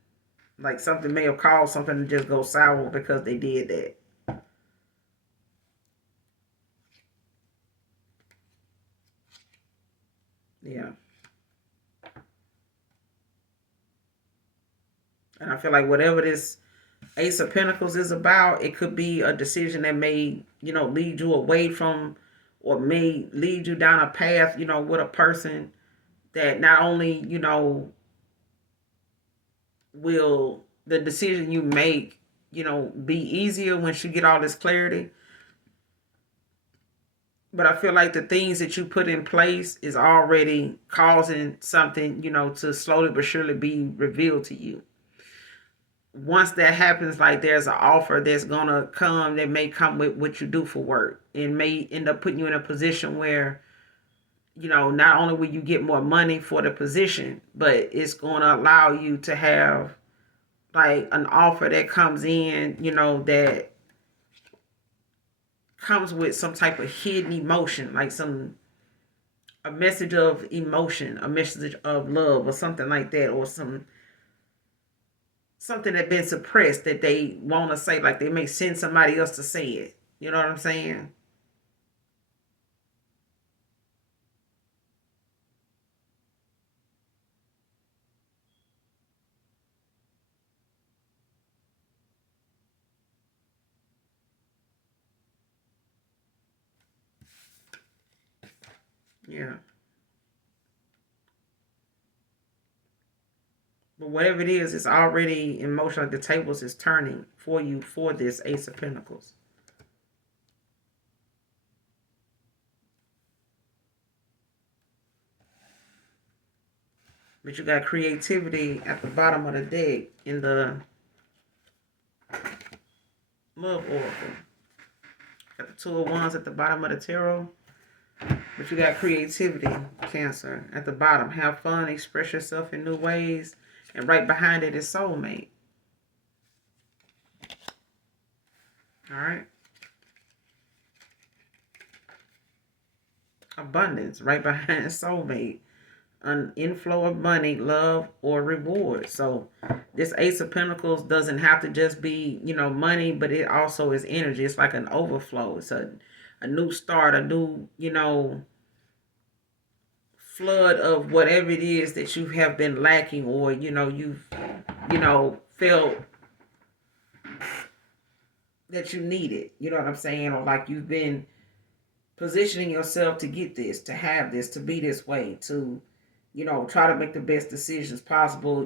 Like something may have caused something to just go sour because they did that. Yeah. And I feel like whatever this Ace of Pentacles is about, it could be a decision that may, lead you away from, or may lead you down a path, with a person that not only, will the decision you make, be easier once you get all this clarity. But I feel like the things that you put in place is already causing something, to slowly but surely be revealed to you. Once that happens, like there's an offer that's gonna come that may come with what you do for work, and may end up putting you in a position where, not only will you get more money for the position, but it's gonna allow you to have like an offer that comes in, that comes with some type of hidden emotion, like a message of emotion, a message of love, or something like that, or something that been suppressed that they want to say, like they may send somebody else to say it. You know what I'm saying? Yeah. But whatever it is, it's already in motion. Like the tables is turning for you for this Ace of Pentacles. But you got creativity at the bottom of the deck in the Love Oracle. Got the Two of Wands at the bottom of the tarot. But you got creativity, Cancer, at the bottom. Have fun, express yourself in new ways. And right behind it is soulmate. All right. Abundance, right behind soulmate. An inflow of money, love, or reward. So this Ace of Pentacles doesn't have to just be, money, but it also is energy. It's like an overflow. It's a new start, a new, flood of whatever it is that you have been lacking, or, you've, felt that you need it. You know what I'm saying? Or like you've been positioning yourself to get this, to have this, to be this way, to, try to make the best decisions possible,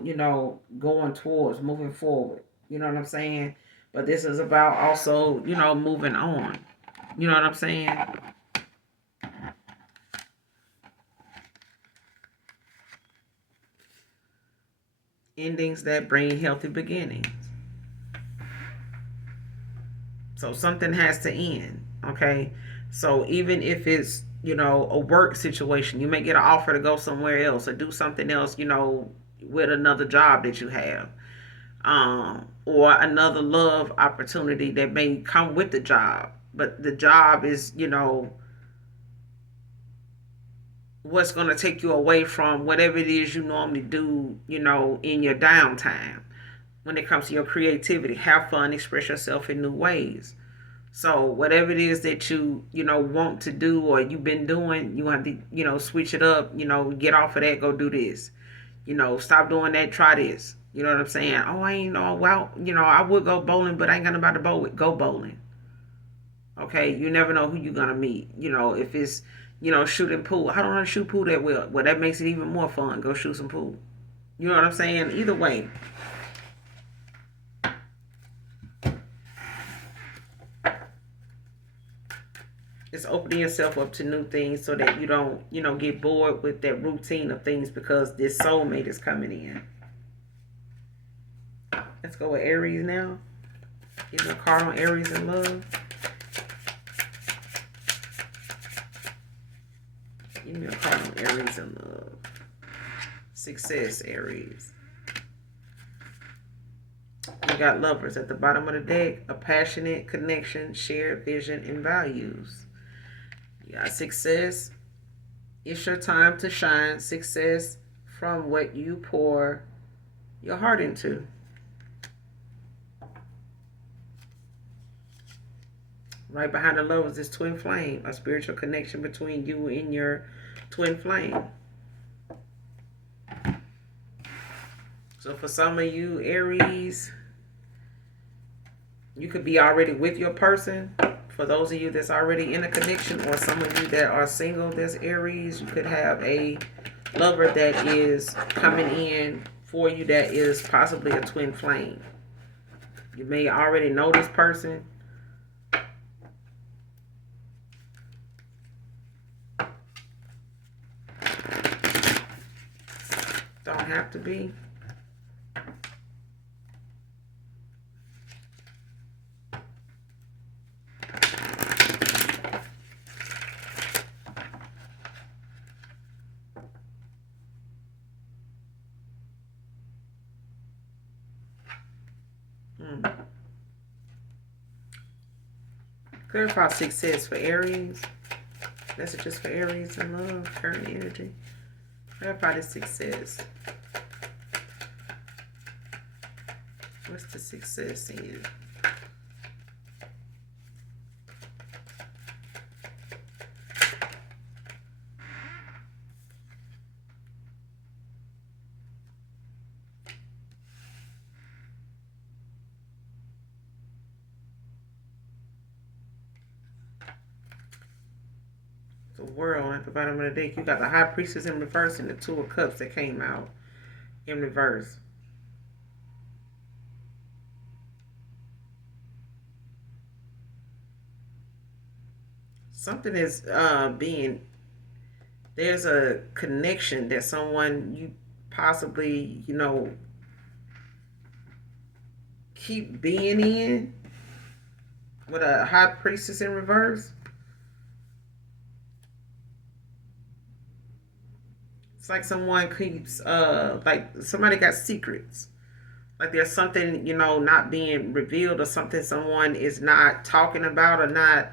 going towards moving forward. You know what I'm saying? But this is about also, moving on. You know what I'm saying? Endings that bring healthy beginnings. So something has to end, okay? So even if it's, a work situation, you may get an offer to go somewhere else or do something else, with another job that you have. Or another love opportunity that may come with the job. But the job is, what's going to take you away from whatever it is you normally do, in your downtime. When it comes to your creativity, have fun, express yourself in new ways. So whatever it is that you want to do, or you've been doing, you want to switch it up. Get off of that, go do this. Stop doing that, try this. You know what I'm saying? Oh, I ain't know. Well, I would go bowling, but I ain't got nobody to bowl with. Go bowling. Okay, you never know who you're gonna meet. If it's shooting pool. I don't know how to shoot pool that well. Well, that makes it even more fun. Go shoot some pool. You know what I'm saying? Either way. It's opening yourself up to new things so that you don't, get bored with that routine of things because this soulmate is coming in. Let's go with Aries now. Give me a card on Aries and love. Give me a card on Aries and love. Success, Aries. You got Lovers at the bottom of the deck. A passionate connection, shared vision, and values. You got Success. It's your time to shine. Success from what you pour your heart into. Right behind the Lovers is Twin Flame, a spiritual connection between you and your twin flame. So for some of you, Aries, you could be already with your person. For those of you that's already in a connection, or some of you that are single, that's Aries, you could have a lover that is coming in for you that is possibly a twin flame. You may already know this person. Don't have to be. Clarify success for Aries. Messages for Aries and love, current energy. Clarify the success. What's the success in? The World at the bottom of the deck. You got the High Priestess in reverse and the Two of Cups that came out in reverse. Something is there's a connection that someone you possibly, keep being in with a High Priestess in reverse. It's like someone keeps, like somebody got secrets. Like there's something, not being revealed, or something someone is not talking about, or not.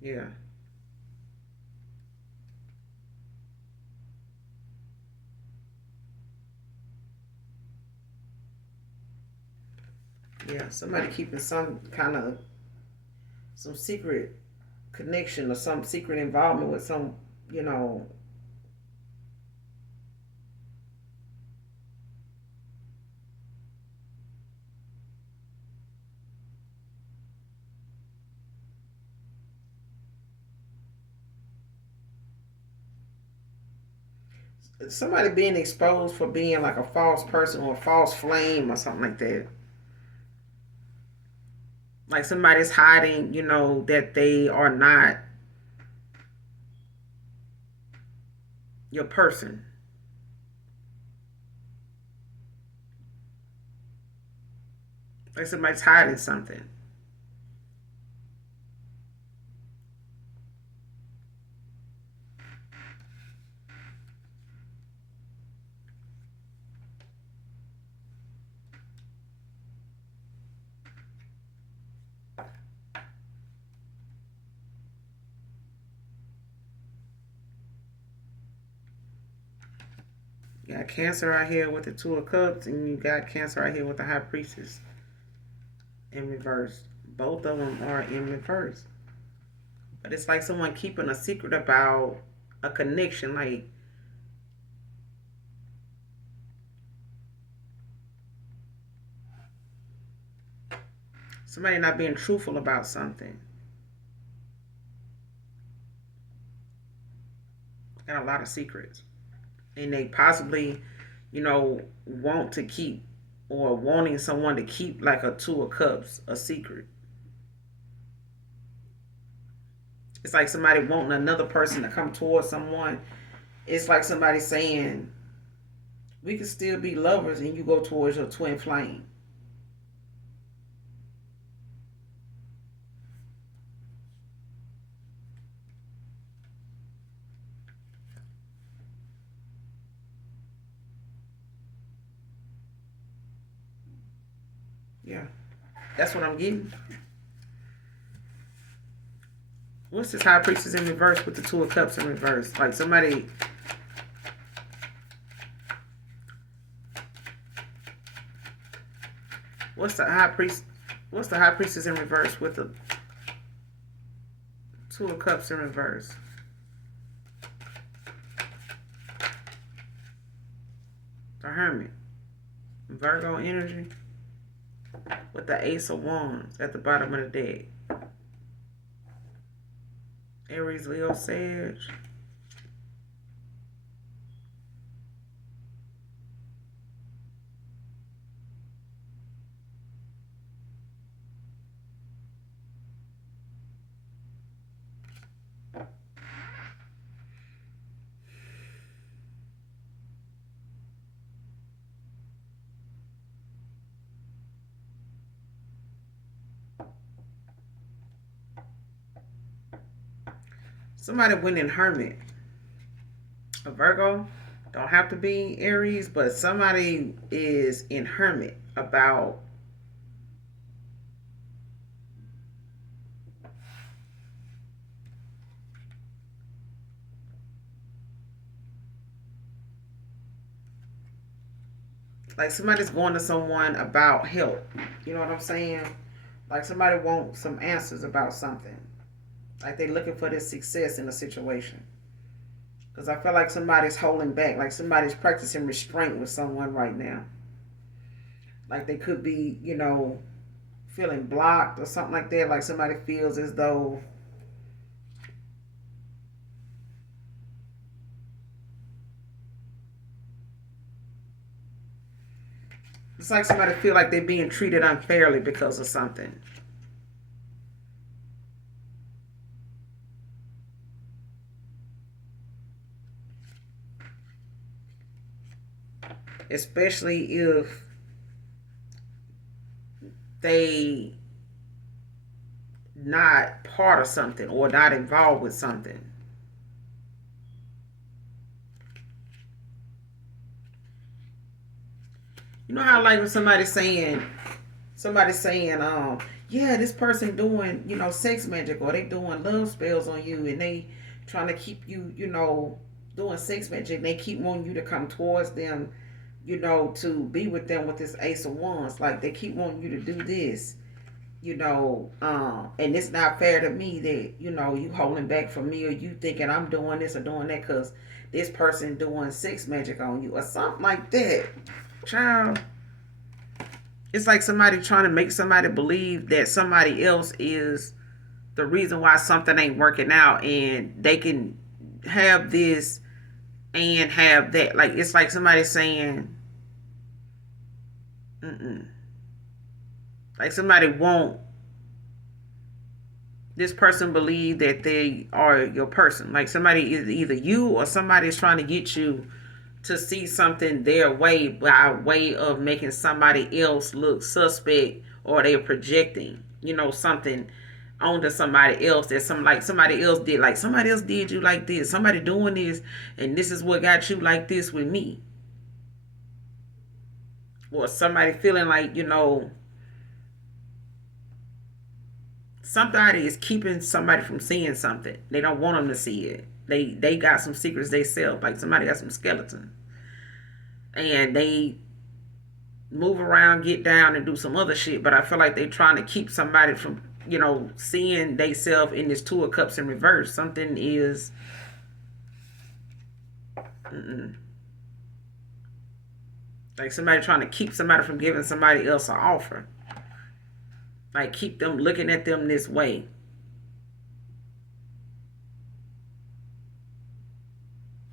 Yeah. Yeah, somebody keeping some secret connection or some secret involvement with some, somebody being exposed for being like a false person or a false flame or something like that. Like somebody's hiding, that they are not your person. Like somebody's hiding something. You got Cancer right here with the Two of Cups, and you got Cancer right here with the High Priestess in reverse. Both of them are in reverse. But it's like someone keeping a secret about a connection. Like Somebody not being truthful about something. Got a lot of secrets. And they possibly, want to keep or wanting someone to keep like a two of cups a secret. It's like somebody wanting another person to come towards someone. It's like somebody saying, we can still be lovers, and you go towards your twin flame. Yeah, that's what I'm getting. What's this high priestess in reverse with the two of cups in reverse? Like somebody. What's the high priest? What's the high priestess in reverse with the two of cups in reverse? The hermit. Virgo energy. With the ace of wands at the bottom of the deck. Aries, Leo, Sag. Somebody went in hermit. A Virgo. Don't have to be Aries, but somebody is in hermit about like somebody's going to someone about help. You know what I'm saying? Like somebody wants some answers about something. Like they're looking for this success in a situation. Because I feel like somebody's holding back. Like somebody's practicing restraint with someone right now. Like they could be, feeling blocked or something like that. Like somebody feels as though it's like somebody feel like they're being treated unfairly because of something. Especially if they not part of something or not involved with something. You know how like when somebody's saying, yeah, this person doing, sex magic or they doing love spells on you and they trying to keep you, doing sex magic and they keep wanting you to come towards them, to be with them with this ace of wands. Like they keep wanting you to do this, and it's not fair to me that, you holding back from me or you thinking I'm doing this or doing that because this person doing sex magic on you or something like that. Child, it's like somebody trying to make somebody believe that somebody else is the reason why something ain't working out and they can have this and have that. Like it's like somebody saying, mm-mm. Like somebody won't this person believe that they are your person. Like somebody is either you or somebody is trying to get you to see something their way by way of making somebody else look suspect or they're projecting, something onto somebody else that somebody else did. Like somebody else did you like this. Somebody doing this and this is what got you like this with me. Or somebody feeling like, somebody is keeping somebody from seeing something. They don't want them to see it. They got some secrets they sell. Like somebody got some skeletons. And they move around, get down, and do some other shit. But I feel like they trying to keep somebody from, seeing they self in this two of cups in reverse. Something is, like somebody trying to keep somebody from giving somebody else an offer. like keep them looking at them this way.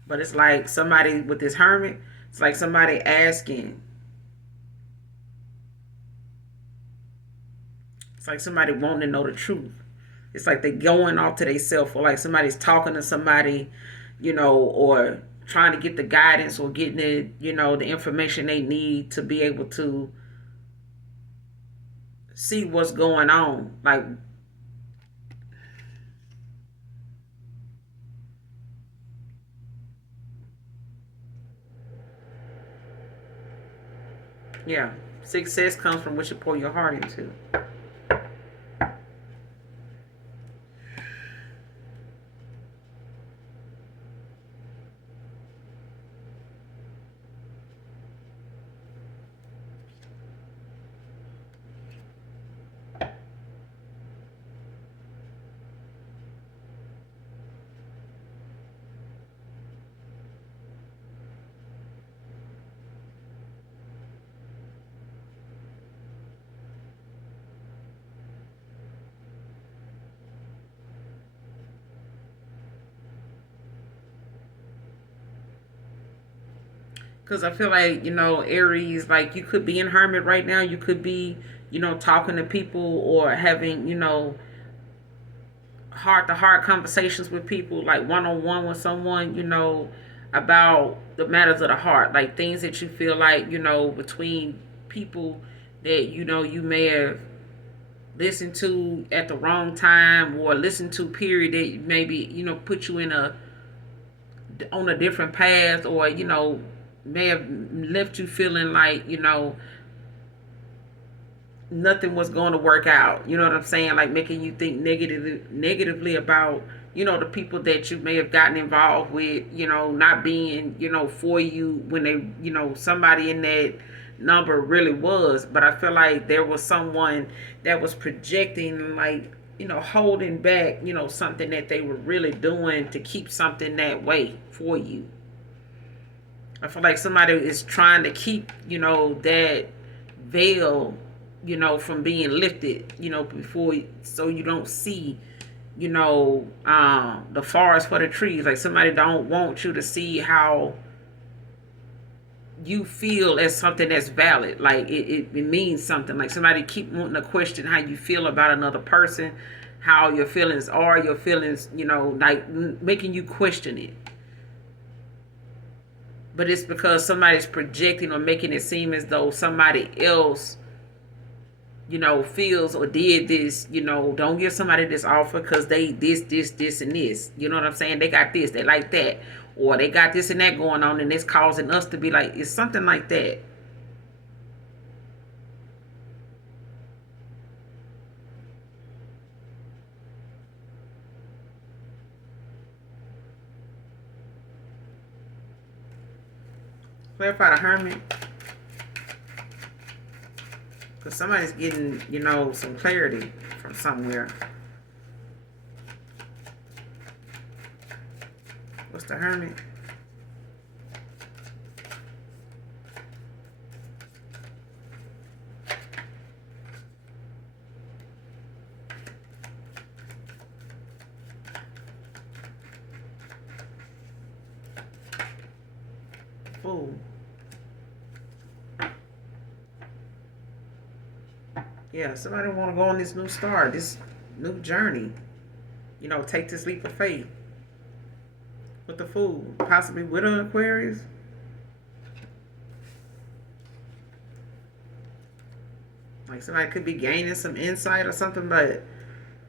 But it's like somebody with this hermit, it's like somebody asking, it's like somebody wanting to know the truth. It's like they going off to themselves, or like somebody's talking to somebody, or trying to get the guidance or getting the information they need to be able to see what's going on. Like, yeah, success comes from what you pour your heart into. Because I feel like, Aries, like you could be in hermit right now. You could be, talking to people or having, heart to heart conversations with people, like one on one with someone, about the matters of the heart, like things that you feel like, between people that, you may have listened to at the wrong time, or listened to period that maybe, put you in a on a different path, or may have left you feeling like nothing was going to work out. You know what I'm saying? Like making you think negatively about the people that you may have gotten involved with. Not being for you when they somebody in that number really was. But I feel like there was someone that was projecting, like holding back something that they were really doing to keep something that way for you. I feel like somebody is trying to keep, that veil, from being lifted, before, so you don't see, the forest for the trees. Like somebody don't want you to see how you feel as something that's valid. Like it means something. Like somebody keep wanting to question how you feel about another person, how your feelings are, your feelings, like making you question it. But it's because somebody's projecting or making it seem as though somebody else, feels or did this. Don't give somebody this offer because they this and this. You know what I'm saying? They got this, they like that, or they got this and that going on, and it's causing us to be like, it's something like that. Clarify the hermit, because somebody's getting, some clarity from somewhere. What's the hermit? Fool. Yeah, somebody want to go on this new start, this new journey. Take this leap of faith with the Fool, possibly with an Aquarius. Like somebody could be gaining some insight or something, but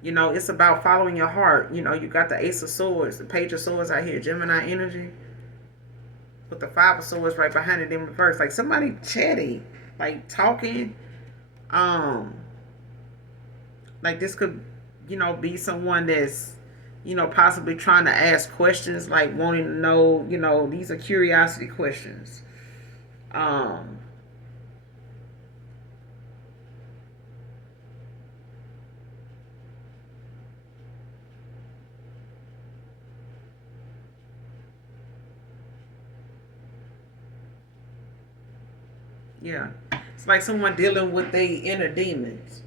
it's about following your heart. You got the Ace of Swords, the Page of Swords out here, Gemini energy, with the Five of Swords right behind it in reverse. Like somebody chatty, like talking. Um, like this could, be someone that's, possibly trying to ask questions, like wanting to know, these are curiosity questions. Um, yeah. It's like someone dealing with their inner demons.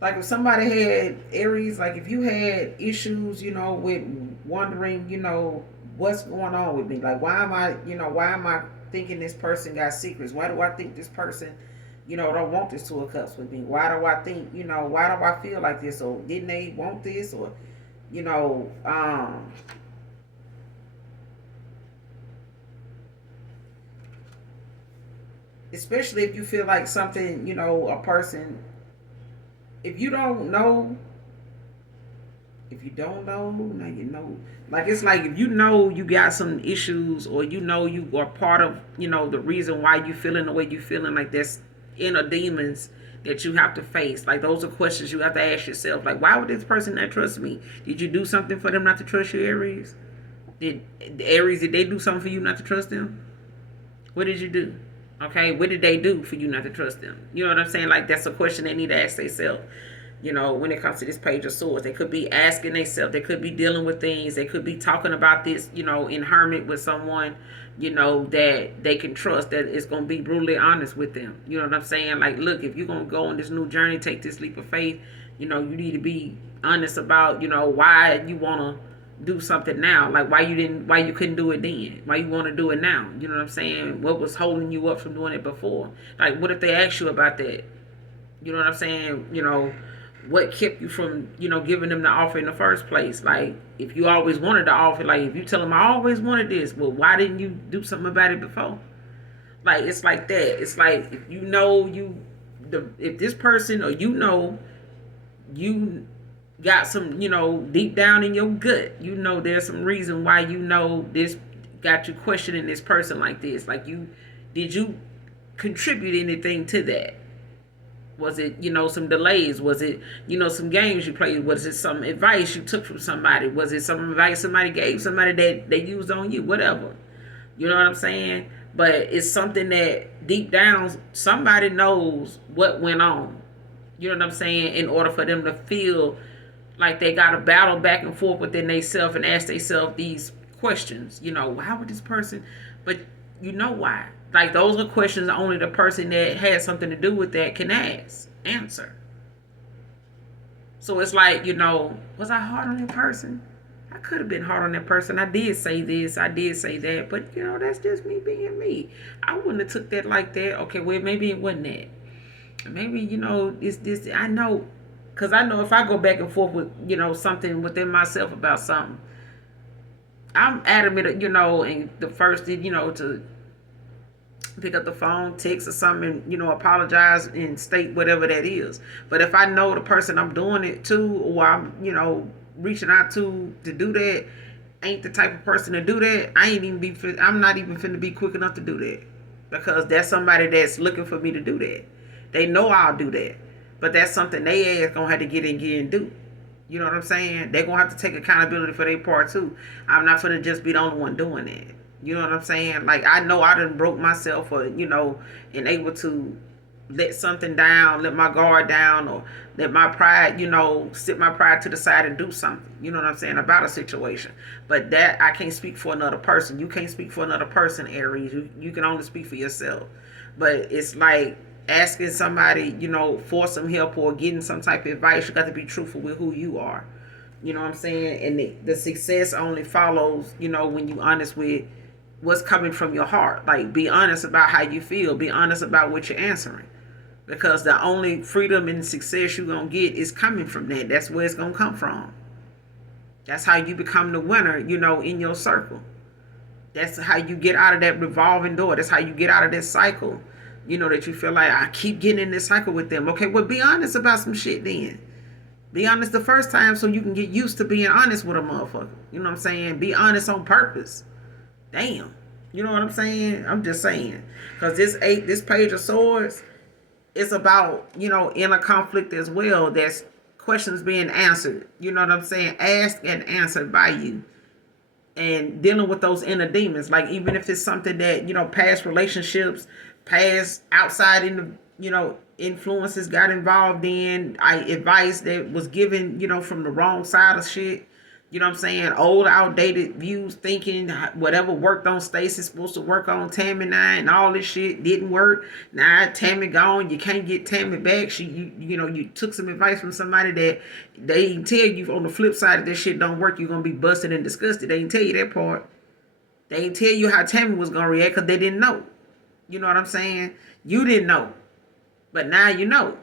Like if somebody had Aries, like if you had issues, with wondering, what's going on with me? Like why am I thinking this person got secrets? Why do I think this person, don't want this Two of Cups with me? Why do I think, why do I feel like this? Or didn't they want this? Or, you know, um, especially if you feel like something, a person, if you don't know, if you don't know, now you know. Like it's like if you know you got some issues, or you are part of, the reason why you feeling the way you feeling, like there's inner demons that you have to face. Like those are questions you have to ask yourself. Like, why would this person not trust me? Did you do something for them not to trust you, Aries? Did Aries, did they do something for you not to trust them? What did you do? Okay, what did they do for you not to trust them? You know what I'm saying? Like that's a question they need to ask themselves. When it comes to this Page of Swords, they could be asking themselves, they could be dealing with things, they could be talking about this, in hermit with someone, that they can trust, that is going to be brutally honest with them. You know what I'm saying? Like, look, if you're going to go on this new journey, take this leap of faith, you need to be honest about, why you want to do something now. Like, why you couldn't do it then? Why you want to do it now? You know what I'm saying? What was holding you up from doing it before? Like, what if they ask you about that? You know what I'm saying? What kept you from, giving them the offer in the first place? Like, if you always wanted the offer, like, if you tell them, I always wanted this, well, why didn't you do something about it before? Like, it's like that. It's like, if if this person, or you got some, deep down in your gut, there's some reason why, this got you questioning this person like this. Like, did you contribute anything to that? Was it, some delays? Was it, some games you played? Was it some advice you took from somebody? Was it some advice somebody gave somebody that they used on you? Whatever. You know what I'm saying? But it's something that deep down somebody knows what went on. You know what I'm saying? In order for them to feel like they got to battle back and forth within themselves and ask themselves these questions. Why would this person? But you know why? Like those are questions only the person that has something to do with that can answer. So it's like, was I hard on that person? I could have been hard on that person. I did say this, I did say that, but that's just me being me. I wouldn't have took that like that. Okay, well maybe it wasn't that. Maybe it's this. I know, because I know if I go back and forth with something within myself about something, I'm adamant, and the first did, to pick up the phone, text or something, and, apologize and state whatever that is. But if I know the person I'm doing it to, or I'm, reaching out to do that, ain't the type of person to do that, I'm not even finna be quick enough to do that. Because that's somebody that's looking for me to do that. They know I'll do that. But that's something they ass gonna have to get in gear and do. You know what I'm saying? They're gonna have to take accountability for their part too. I'm not gonna just be the only one doing that. You know what I'm saying? Like I know I done broke myself, or and able to let something down, let my guard down, or let my pride, sit my pride to the side and do something. You know what I'm saying, about a situation. But that I can't speak for another person. You can't speak for another person, Aries. You can only speak for yourself. But it's like asking somebody, for some help or getting some type of advice. You got to be truthful with who you are. You know what I'm saying? And the success only follows, when you honest with what's coming from your heart. Like, be honest about how you feel. Be honest about what you're answering. Because the only freedom and success you're going to get is coming from that. That's where it's going to come from. That's how you become the winner, in your circle. That's how you get out of that revolving door. That's how you get out of this cycle. That you feel like, I keep getting in this cycle with them. Okay, well, be honest about some shit then. Be honest the first time so you can get used to being honest with a motherfucker. You know what I'm saying? Be honest on purpose. Damn. You know what I'm saying? I'm just saying. Because this Page of Swords, it's about, inner conflict as well. There's questions being answered. You know what I'm saying? Asked and answered by you. And dealing with those inner demons. Like, even if it's something that, past relationships, past outside in the, influences got involved in, advice that was given, from the wrong side of shit. You know what I'm saying? Old, outdated views, thinking whatever worked on Stacy's supposed to work on Tammy now, and all this shit didn't work. Now Tammy gone, you can't get Tammy back. You took some advice from somebody that they didn't tell you on the flip side if this shit don't work, you're gonna be busted and disgusted. They didn't tell you that part. They didn't tell you how Tammy was gonna react because they didn't know. You know what I'm saying? You didn't know, but now you know.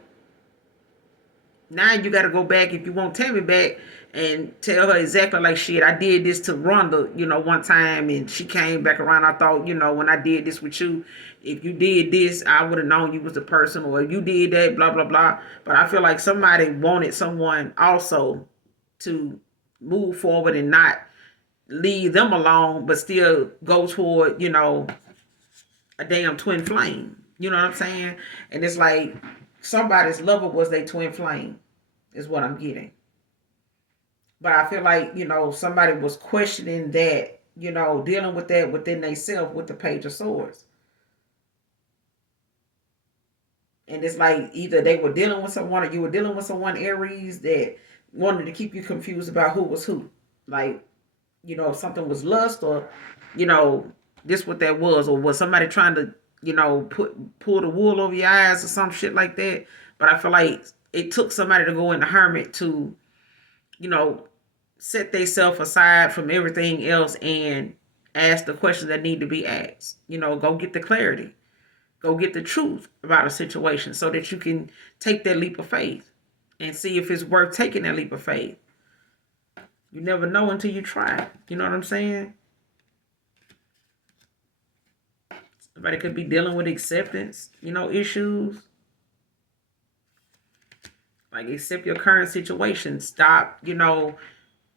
Now you got to go back if you want Tammy back and tell her exactly like, shit, I did this to Rhonda, one time, and she came back around. I thought, when I did this with you, if you did this, I would have known you was the person, or if you did that, blah, blah, blah. But I feel like somebody wanted someone also to move forward and not leave them alone, but still go toward, a damn twin flame. You know what I'm saying? And it's like somebody's lover was their twin flame, is what I'm getting. But I feel like, somebody was questioning that, dealing with that within themselves with the Page of Swords. And it's like either they were dealing with someone or you were dealing with someone, Aries, that wanted to keep you confused about who was who. Like, if something was lust or, this what that was, or was somebody trying to, pull the wool over your eyes or some shit like that. But I feel like it took somebody to go in the hermit to, set themselves aside from everything else and ask the questions that need to be asked. Go get the clarity. Go get the truth about a situation so that you can take that leap of faith and see if it's worth taking that leap of faith. You never know until you try. You know what I'm saying? Somebody could be dealing with acceptance, issues. Like, accept your current situation. Stop,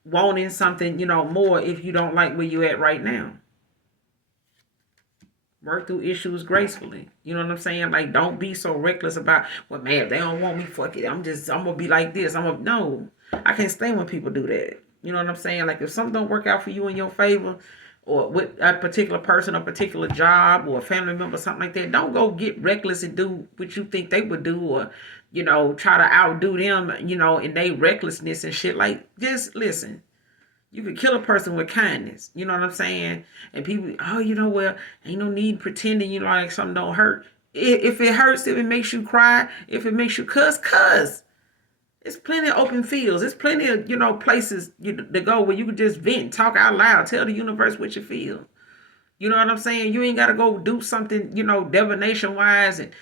wanting something, more if you don't like where you're at right now. Work through issues gracefully. You know what I'm saying? Like, don't be so reckless about, well, man, if they don't want me, fuck it. I'm going to be like this. No, I can't stand when people do that. You know what I'm saying? Like, if something don't work out for you in your favor, or with a particular person, a particular job, or a family member, something like that, don't go get reckless and do what you think they would do, or, try to outdo them, in their recklessness and shit. Like, just listen. You could kill a person with kindness. You know what I'm saying? And people, well, ain't no need pretending, like something don't hurt. If it hurts, if it makes you cry, if it makes you cuss. It's plenty of open fields. There's plenty of, places to go where you can just vent, talk out loud, tell the universe what you feel. You know what I'm saying? You ain't got to go do something, divination wise and,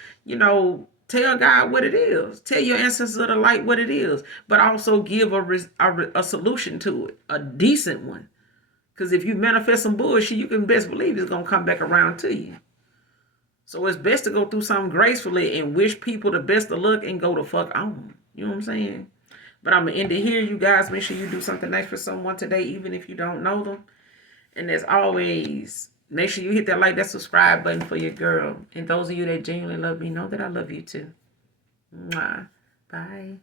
tell God what it is. Tell your ancestors of the light what it is. But also give a solution to it, a decent one. Because if you manifest some bullshit, you can best believe it's going to come back around to you. So it's best to go through something gracefully and wish people the best of luck and go the fuck on. You know what I'm saying? But I'm going to end it here, you guys. Make sure you do something nice for someone today, even if you don't know them. And as always, make sure you hit that like, that subscribe button for your girl. And those of you that genuinely love me, know that I love you too. Mwah. Bye.